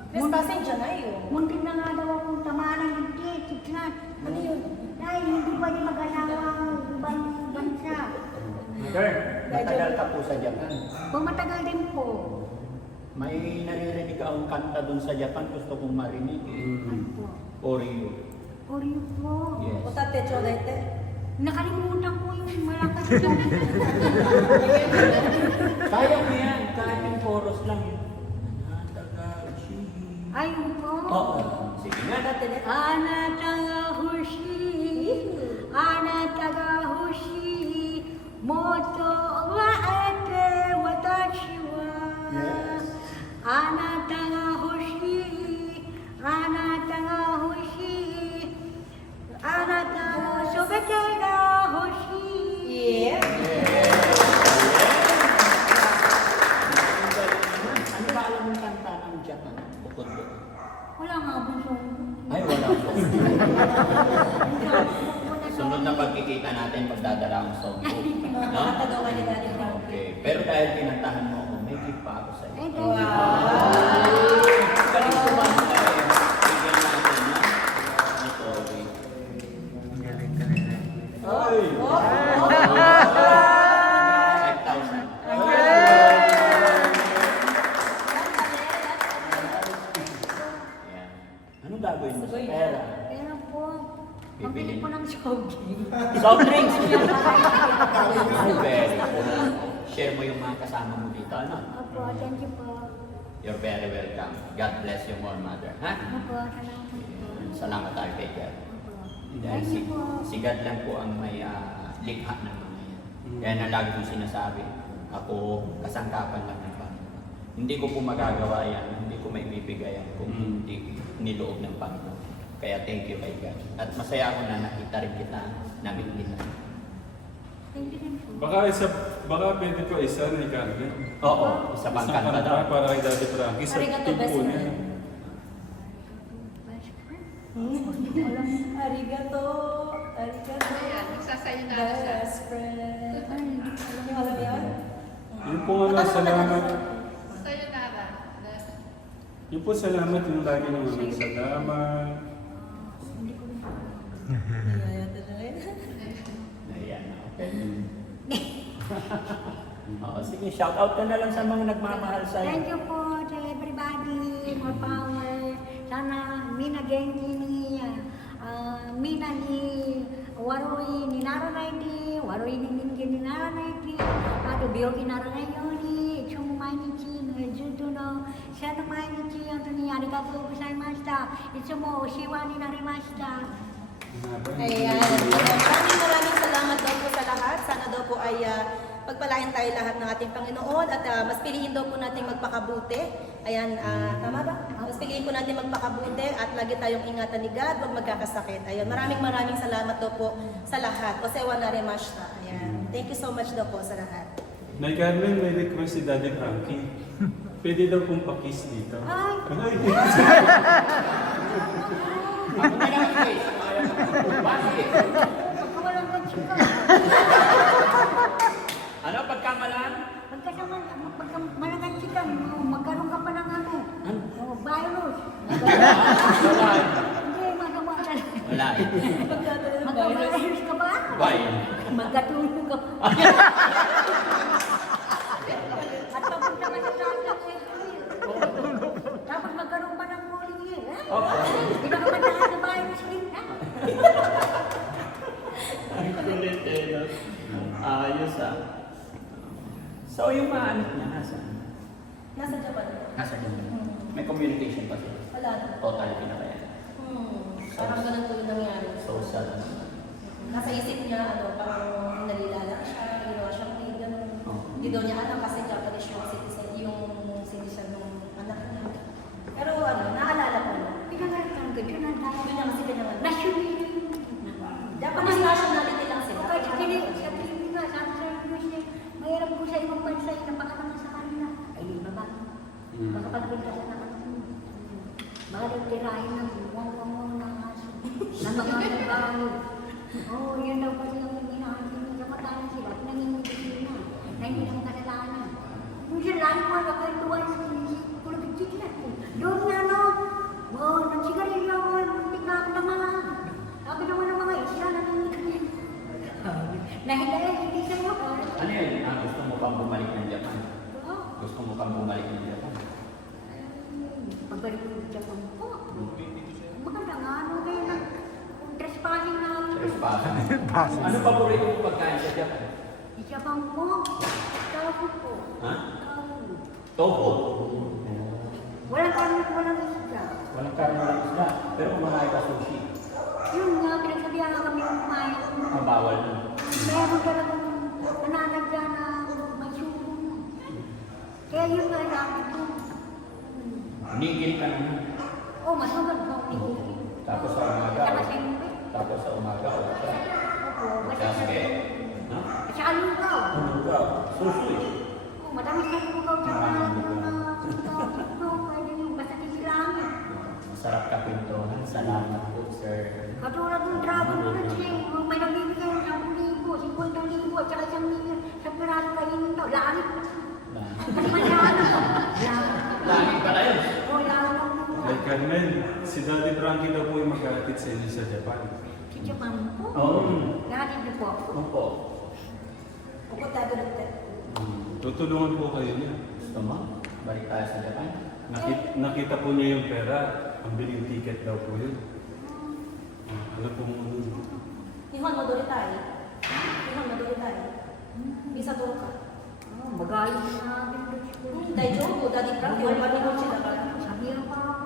Trespassing dyan na yun. Muntik na nga daw akong tamaan ng hindi, tiklat. Ano yun? Dahil hindi pwede mag-asawa ang ibang bansa. Sir, matagal ka po sa Japan. Kung matagal din po. May naririnig akong kanta dun sa Japan, gusto kong marinig. Ano po? Oreo. Oreo po. Yes. Utate, chodete. Nakalimutan ko yung malakas na. Kaya mo yan, kahit yung chorus lang. Ayun po. Oo. Sige nga. Anata ga hoshi, moto wa ete watashi wa. Anata ga hoshi, anata ga hoshi, anata no sobete ga hoshi. Yeah. Ano ba alam mong kanta ng Japan? Bukod doon. Wala nga bunso. Ay, wala po. Sunod na pagkikita natin, magdadala ang song ko. No? Nakatagawa ni Daddy Frankie. Okay. Pero dahil pinantahan mo ako, may gift pa ako sa'yo. Eh, Galing kumanta eh. Bigyan natin na. Ito, okay. Ay! 5,000. Yan. Anong gagawin mo sa pera? Pero po, pambili po ng jogging. Soft drinks! Oh, very good. Share mo yung mga kasama mo dito, ano? Opo, thank you po. You're very welcome. God bless you more, mother. Ha? Opo, salamat po. Salamat tayo kay God. Dahil Thank you po. si God lang po ang may likha ng mga yan. Kaya na lagi kong sinasabi, ako kasangkapan lang ng Panginoon. Hindi ko po magagawa yan, hindi ko may bibigay yan kung hindi niloob ng Panginoon. Kaya thank you kay God. At masaya ako na nakita rin kita, namit kita. Thank you din po. Baka pwede pa isa na Carmen. Oo, isa pang Isang kanta daw. para kay Daddy Frankie sa Arigato, team best po friend. niya. Arigato. Arigato. Ayan, nagsasayo na ako siya. Best friend. Hindi mo alam yan? Yung po nga salamat. Sayonara. Yung po salamat, yung lagi naman salamat. Ayan, okay. Oo, sige, shout out ka na lang sa mga nagmamahal sa'yo. Thank you po to everybody. More power. Sana mina genki ni mina ni waroi ni naranai waroi ni ninge ni naranai ato byoki naranai yoni ichumo mainichiずっとのsana mainichi hontou ni arigatou gozaimashita. Itsumo oshiwa ni narimmashita. Ayan. Maraming salamat daw po sa lahat. Sana daw po ay pagpalain tayo lahat ng ating Panginoon at mas piliin daw po natin magpakabuti. Ayan, tama ba? Mas piliin po natin magpakabuti at lagi tayong ingatan ni God, huwag magkakasakit. Ayan, maraming salamat daw po sa lahat. Osewa narimashita. Ayan. Thank you so much daw po sa lahat. Nay Carmen, may request si Daddy Frankie. Pwede daw pong pakis dito. Ay! Ako na lang, guys. Bakit? Pagkawalan ka chika. Ano, pagkamalan? Pagkasama, malagan chika, magkaroon ka pa ng ano. Ano? Hindi, magawa ka. Wala eh. Magka-virus ka ba? Why? Magkatulog ka. At papunta ka sa tatak eh. Tapos magkaroon pa ng polling eh. Hindi ka naman na virus rin ha? Ang kulit eh, no? Ayos ah. So yung mga anak niya, nasaan? Nasa Japan. Nasa Japan. May communication pa sila. Wala na. Total pinakaya. Parang ganun po yung nangyari. So sad. Nasa isip niya, parang nalilala siya, ginawa siyang maid, gano'n. Hindi daw niya alam kasi Japanese yung citizen ng anak niya. Pero naalala ko na. Pinangarap ka dyan ang Yun lang kasi kanyang nationality. Japanese nationality lang sila. Okay, sa Pilipinas, sabi sa English niya, mahirap po sa ibang bansa yung napakalaman sa kanila. Ay, di ba ba? Makapagbenta sa naman. Baka nagtirahin ng wang-wang ng aso. Na mga nagbago. Oo, yan daw kasi ang hinahansin nila. Matahan sila, pinangingitin na. Na hindi naman kasalanan. Yung siya lalo mo, nakaituan sa kulabit na. Doon nga, no? Oo, nagsigarilyo ako, muntik na ako naman. Sabi naman ng mga isla, nangingitin. Hindi siya mo. Ano yun? Gusto mo pang bumalik ng Japan? Gusto mo pang bumalik ng Japan? Pagbalik ko sa Japan po. Maganda nga, ano kayo na trespassing na Trespassing. Ano paborito mo pagkain sa Japan? Sa Japan po, tawag po. Ha? Tawag. Tofu. Walang karne, walang isda. Walang karne, walang isda. Pero kumakain ka sushi. Yun nga, pinagsabihan nga kami ng kumain. Mabawal nun. Meron talagang nananadya na may subo. Kaya yun nga sabi ko. Nigil ka naman. Oh, masugad po. Tapos sa umaga. Saka siyempre. Tapos sa umaga. Opo, Saske. No? At saka lugaw. Lugaw. Sushi. Oh, madami sa lugaw sa mga pwede yung basta tisilangin. Masarap ka pintuhan. Salamat po, sir. Katulad ng dragon fruit siya, may nabibigay ng 10,000, 50,000, at saka 1,000,000 sa piraso kainin daw. Langit. Kasi masyado. Langit pala yun. O, langit. Like Carmen, si Daddy Frankie daw po yung magkakatid sa inyo sa Japan. Si Japan po. Oo. Langit niyo po. Opo. Bukod tayo dito. Tutulungan po kayo niya. Gusto mo? Balik tayo sa Japan? Nakita po niya yung pera, ang biling ticket daw po yun. Ano pong... Nihon mo doon tayo. Nihon mo doon tayo. Bisa doon ka. Magaling na namin doon siguro. Dahil joke ko, Daddy Frank, yung panihon sila ka. Sabihan pa ako.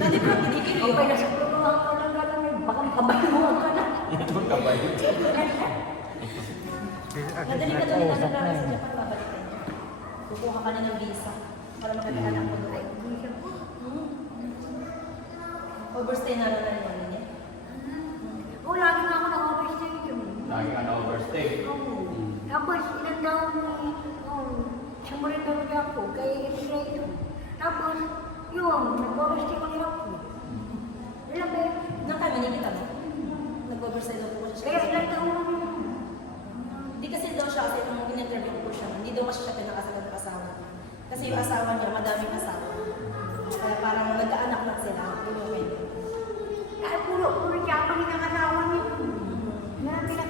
Daddy Frank, hindi kayo. Okay, nasa puluhan ka lang gano'n. Baka makabayuhan ka na. Magkabay. Nadali ka doon, Daddy Frank, sa Japan, babalik ka niya. Kukuha ka na ng visa para makakaanak mo doon. Overstay na lang naman niya. O, lagi na ako na-overstay yun. Lagi ka na-overstay. Tapos, ilang taon siya mo rin talaga ako, kaya immigration. Tapos, yun, nag-overstay ko nila ako. Ilang ba yun? Nang kami, nakikita mo? Nag-overstay daw po siya. Kaya ilang taon mo nila. Hindi kasi daw siya, kasi nung in-interview ko siya, hindi daw kasi siya pinakasalan ng asawa. Kasi yung asawa niya, madaming asawa. Kaya parang nagkaanak na sila. Kaya puro Japan yung asawa niya. Marami na.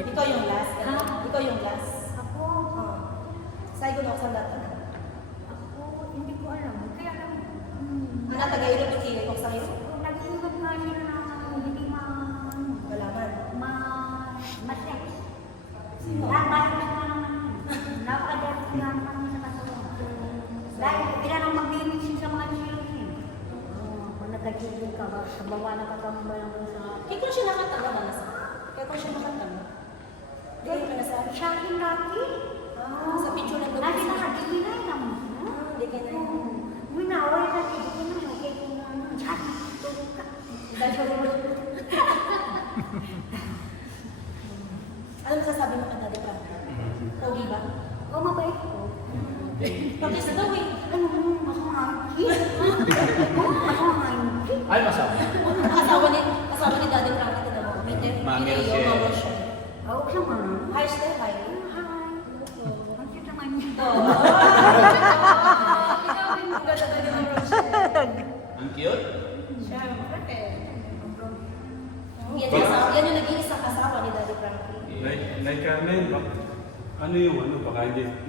Ikaw yung last. Ha? Ikaw yung last. Ako, Sa'yo ko na ako sa lahat. ako, hindi ko alam. Kaya lang, Ano, taga-ilo, pinili ko sa'yo? nag-iwan nga sila na hindi Malaman. ma-sex. Sino? Nakabalik na naman. Napakadami nga naman sa kasawa. Dahil ilan ang mag-mimixin sa mga children. Kung nagkakilin ka ba, sa bawa na katambay mo sa... Kaya kung siya nakatama na nasa? Kaya kung siya nakatama? Hindi ka nasabi. Siya akin lagi. Sa picture lang doon. Lagi na nagkikinay naman. Hindi ka na. Minaway na nagkikinay. Kaya kung ano, chat, tulog ka. Dahil siya rin. Ano masasabi mo ka, Daddy Frank? Pogi ba? O, mabait ko. Pagkis daw eh. Ano mo, masungangkin? Masungangkin? Ay, masama. Asawa ni Daddy Frank, ito na mo. Mami Pinili Rochelle. yung Mama Rochelle. Oo, siya man. Hi, stay hi. Hi. Ang cute naman niya. Oo. Ikaw yung ganda-ganda ng Rochelle. Ano yung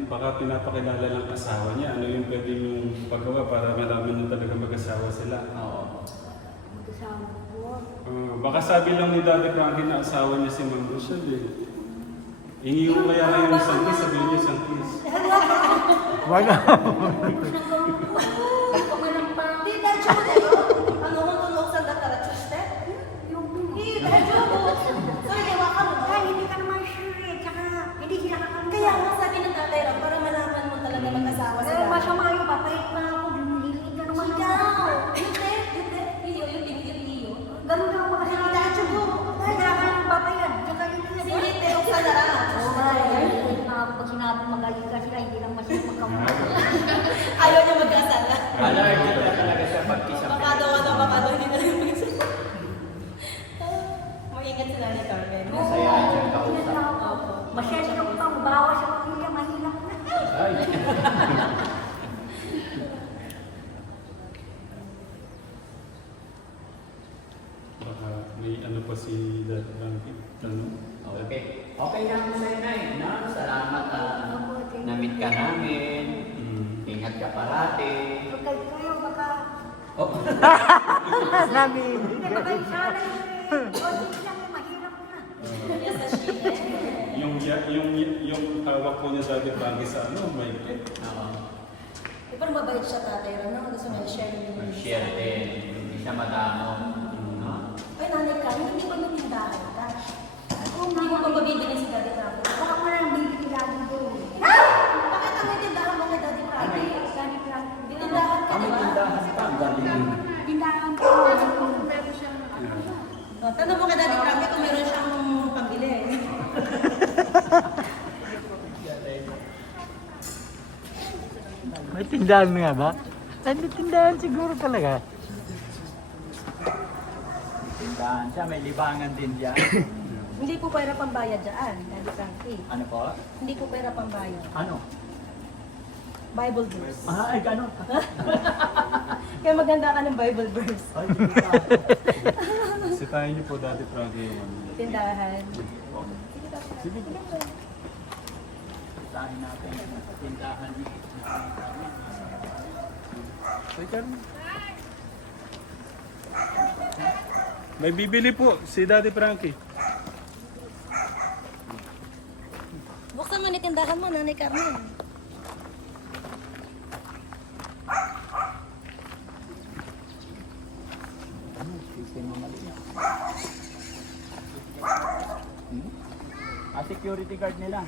baka pinapakilala lang asawa niya. Ano yung pwede yung paggawa para malaman nyo talaga mag-asawa sila? Oo. Magkasama po. Baka sabi lang ni Daddy Frankie na asawa niya si Ma'am Rochelle eh. Hingi ko kaya kayo ng isang kiss, sabihin niya isang kiss. Wag na. Di dahil siya ko tayo. Ano kung tunog sa datara chuste? Hindi, dahil siya ko. So, hiwa ka mo. Kaya hindi ka naman sure eh. Tsaka hindi sila kakamta. Kaya nga sabi ng tatay Ram, para malaman mo talaga mag-asawa Pero sila. masama yung papayit na ako. Lumililig ka naman Ikaw! Hindi! Iyo. Ganun daw makasama. Dahil siya ko. Dahil sa akin ang papayat. Tsaka yung Si Lite, o sa dara. Pag sinabi magaling ka sila, hindi lang masaya magkamukha. Ayaw niya mag-asawa. Allergic na talaga siya pag-isa. Baka daw, hindi na rin mag-asawa. Maingat sila ni Carmen. Masaya siya kausap. Masyado ko pang bawa sa pamilya, mahirap na. Ay. Baka may ano pa si Daddy Frankie. Tanong. Okay. Okay lang po sa'yo, Nay. No? Salamat na-meet ka namin. Ingat ka parati. Okay, kayo baka, Oh. hindi baka isala yun eh. Konti lang, mahirap na. Yes, na siya. Yung hawak po niya Daddy Frankie sa may kit. Oo. Pero mabait siya tatay Ram. Gusto niya i-share niyo yung Share din. Hindi siya madamo. No? Ay, nanay ka, hindi ba natindahan ka? Hindi mo ba mabibili si Daddy Frankie? Baka mo lang bibili lagi doon. Bakit ang may tindahan mo kay Daddy Frankie? Ganit lang. Tindahan ka, di ba? Tindahan ka. Ang galing. Tindahan ko. Meron siyang Tanong mo kay Daddy Frankie kung meron siyang pambili. May tindahan nga ba? Ay, may tindahan siguro talaga. Tindahan siya. May libangan din dyan. Hindi po pera pambayad dyan, Daddy Frankie. Ano po? Hindi po pera pambayad. Ano? Bible verse. Ay, gano'n. Kaya maganda ka ng Bible verse. Ay, Sitahin niyo po Daddy Frankie yung Tindahan. Tindahan natin. Tindahan ni May bibili po si Daddy Frankie. Buksan mo ni tindahan mo, Nanay Carmen. security guard nila.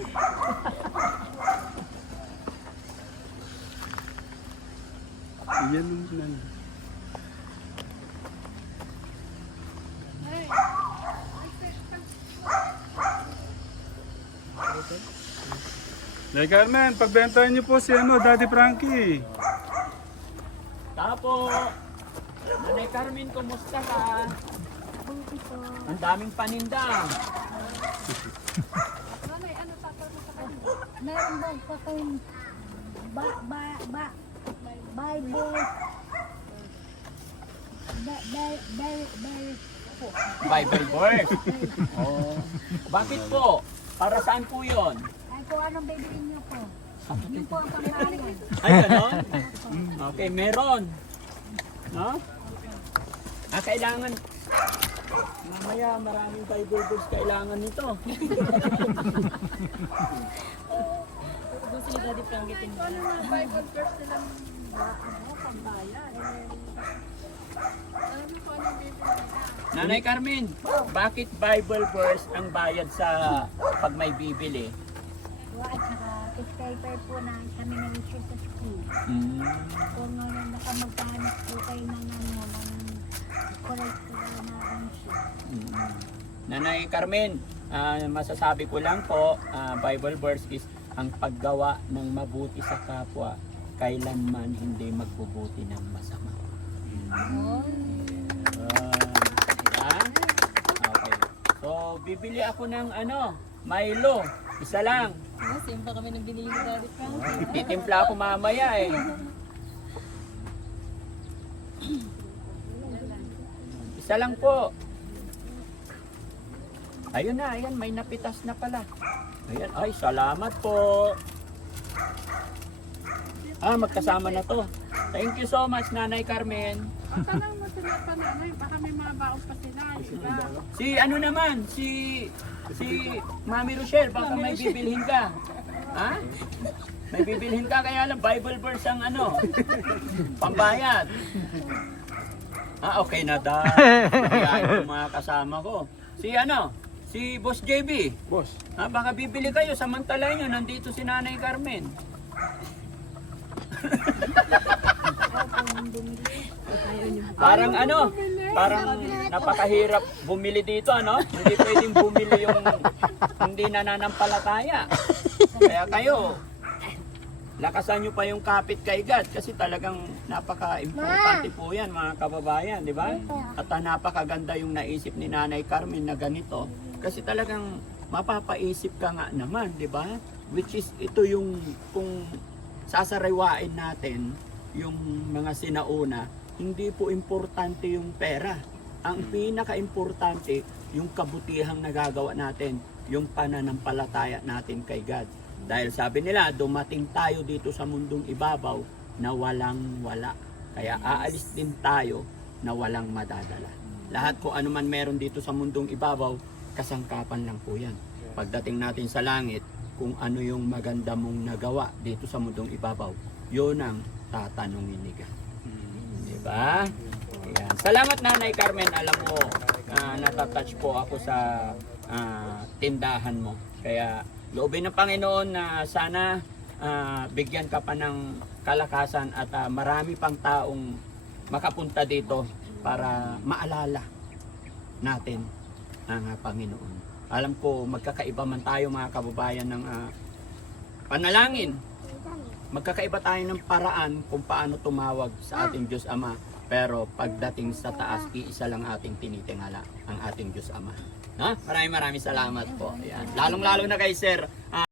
Yan lang. Nay Carmen, pagbentahan niyo po si Daddy Frankie. Tapo! Nanay Carmen, kumusta ka? Ang daming paninda. Meron ba pa kayong Bible? Bible verse. Oh. Bakit po? Para saan po yun? Ay, kung anong bibilin niyo po. Yun po ang panghalan. Ay, ganon? Okay, meron. No? Kailangan. Mamaya, maraming Bible verse kailangan nito. Gusto ni Daddy Frankie tindahan. Ano na Bible verse nilang pambayan? Alam mo kung anong bibili nila? Nanay Carmen, bakit Bible verse ang bayad sa pag may bibili? At saka, subscriber po na kami nag-issue sa school. Kung nakamagpahanap po kayo ng correct na answer. Nanay Carmen, masasabi ko lang po, Bible verse is ang paggawa ng mabuti sa kapwa, kailanman hindi magbubuti ng masama. Diba? Okay. So, bibili ako ng Milo. Isa lang. Simpa kami ng binili ni Daddy Frankie. Titimpla ako mamaya eh. Isa lang po. Ayun na, ayan, may napitas na pala. Ayan, ay, salamat po. Magkasama na to. Thank you so much, Nanay Carmen. Tanong mo sila pa nanay, baka may mga baon pa sila. Si ano naman, si Mami Rochelle, baka may bibilhin ka. Ha? May bibilhin ka, kaya lang Bible verse ang ano, pambayad. Okay na da. Kaya yung mga kasama ko. Si Boss JB. Boss. Baka bibili kayo, samantala nyo, nandito si Nanay Carmen. Parang napakahirap bumili dito, ano? Hindi pwedeng bumili yung hindi nananampalataya. Kaya kayo, lakasan nyo pa yung kapit kay God kasi talagang napaka-importante po yan, mga kababayan, di ba? At napakaganda yung naisip ni Nanay Carmen na ganito kasi talagang mapapaisip ka nga naman, di ba? Which is ito yung kung sasariwain natin yung mga sinauna, hindi po importante yung pera. Ang pinaka-importante, yung kabutihang nagagawa natin, yung pananampalataya natin kay God. Dahil sabi nila, dumating tayo dito sa mundong ibabaw na walang wala. Kaya aalis din tayo na walang madadala. Lahat ko ano man meron dito sa mundong ibabaw, kasangkapan lang po yan. Pagdating natin sa langit, kung ano yung maganda mong nagawa dito sa mundong ibabaw, yun ang tatanungin ni God. Diba? Ayan. Salamat Nanay Carmen, alam mo, natatouch po ako sa tindahan mo. Kaya loobin ng Panginoon na sana bigyan ka pa ng kalakasan at marami pang taong makapunta dito para maalala natin ang Panginoon. Alam ko magkakaiba man tayo mga kababayan ng panalangin. Magkakaiba tayo ng paraan kung paano tumawag sa ating Diyos Ama. Pero pagdating sa taas, iisa lang ating tinitingala, ang ating Diyos Ama. Maraming salamat po. Ayan. Lalong-lalo na kay Sir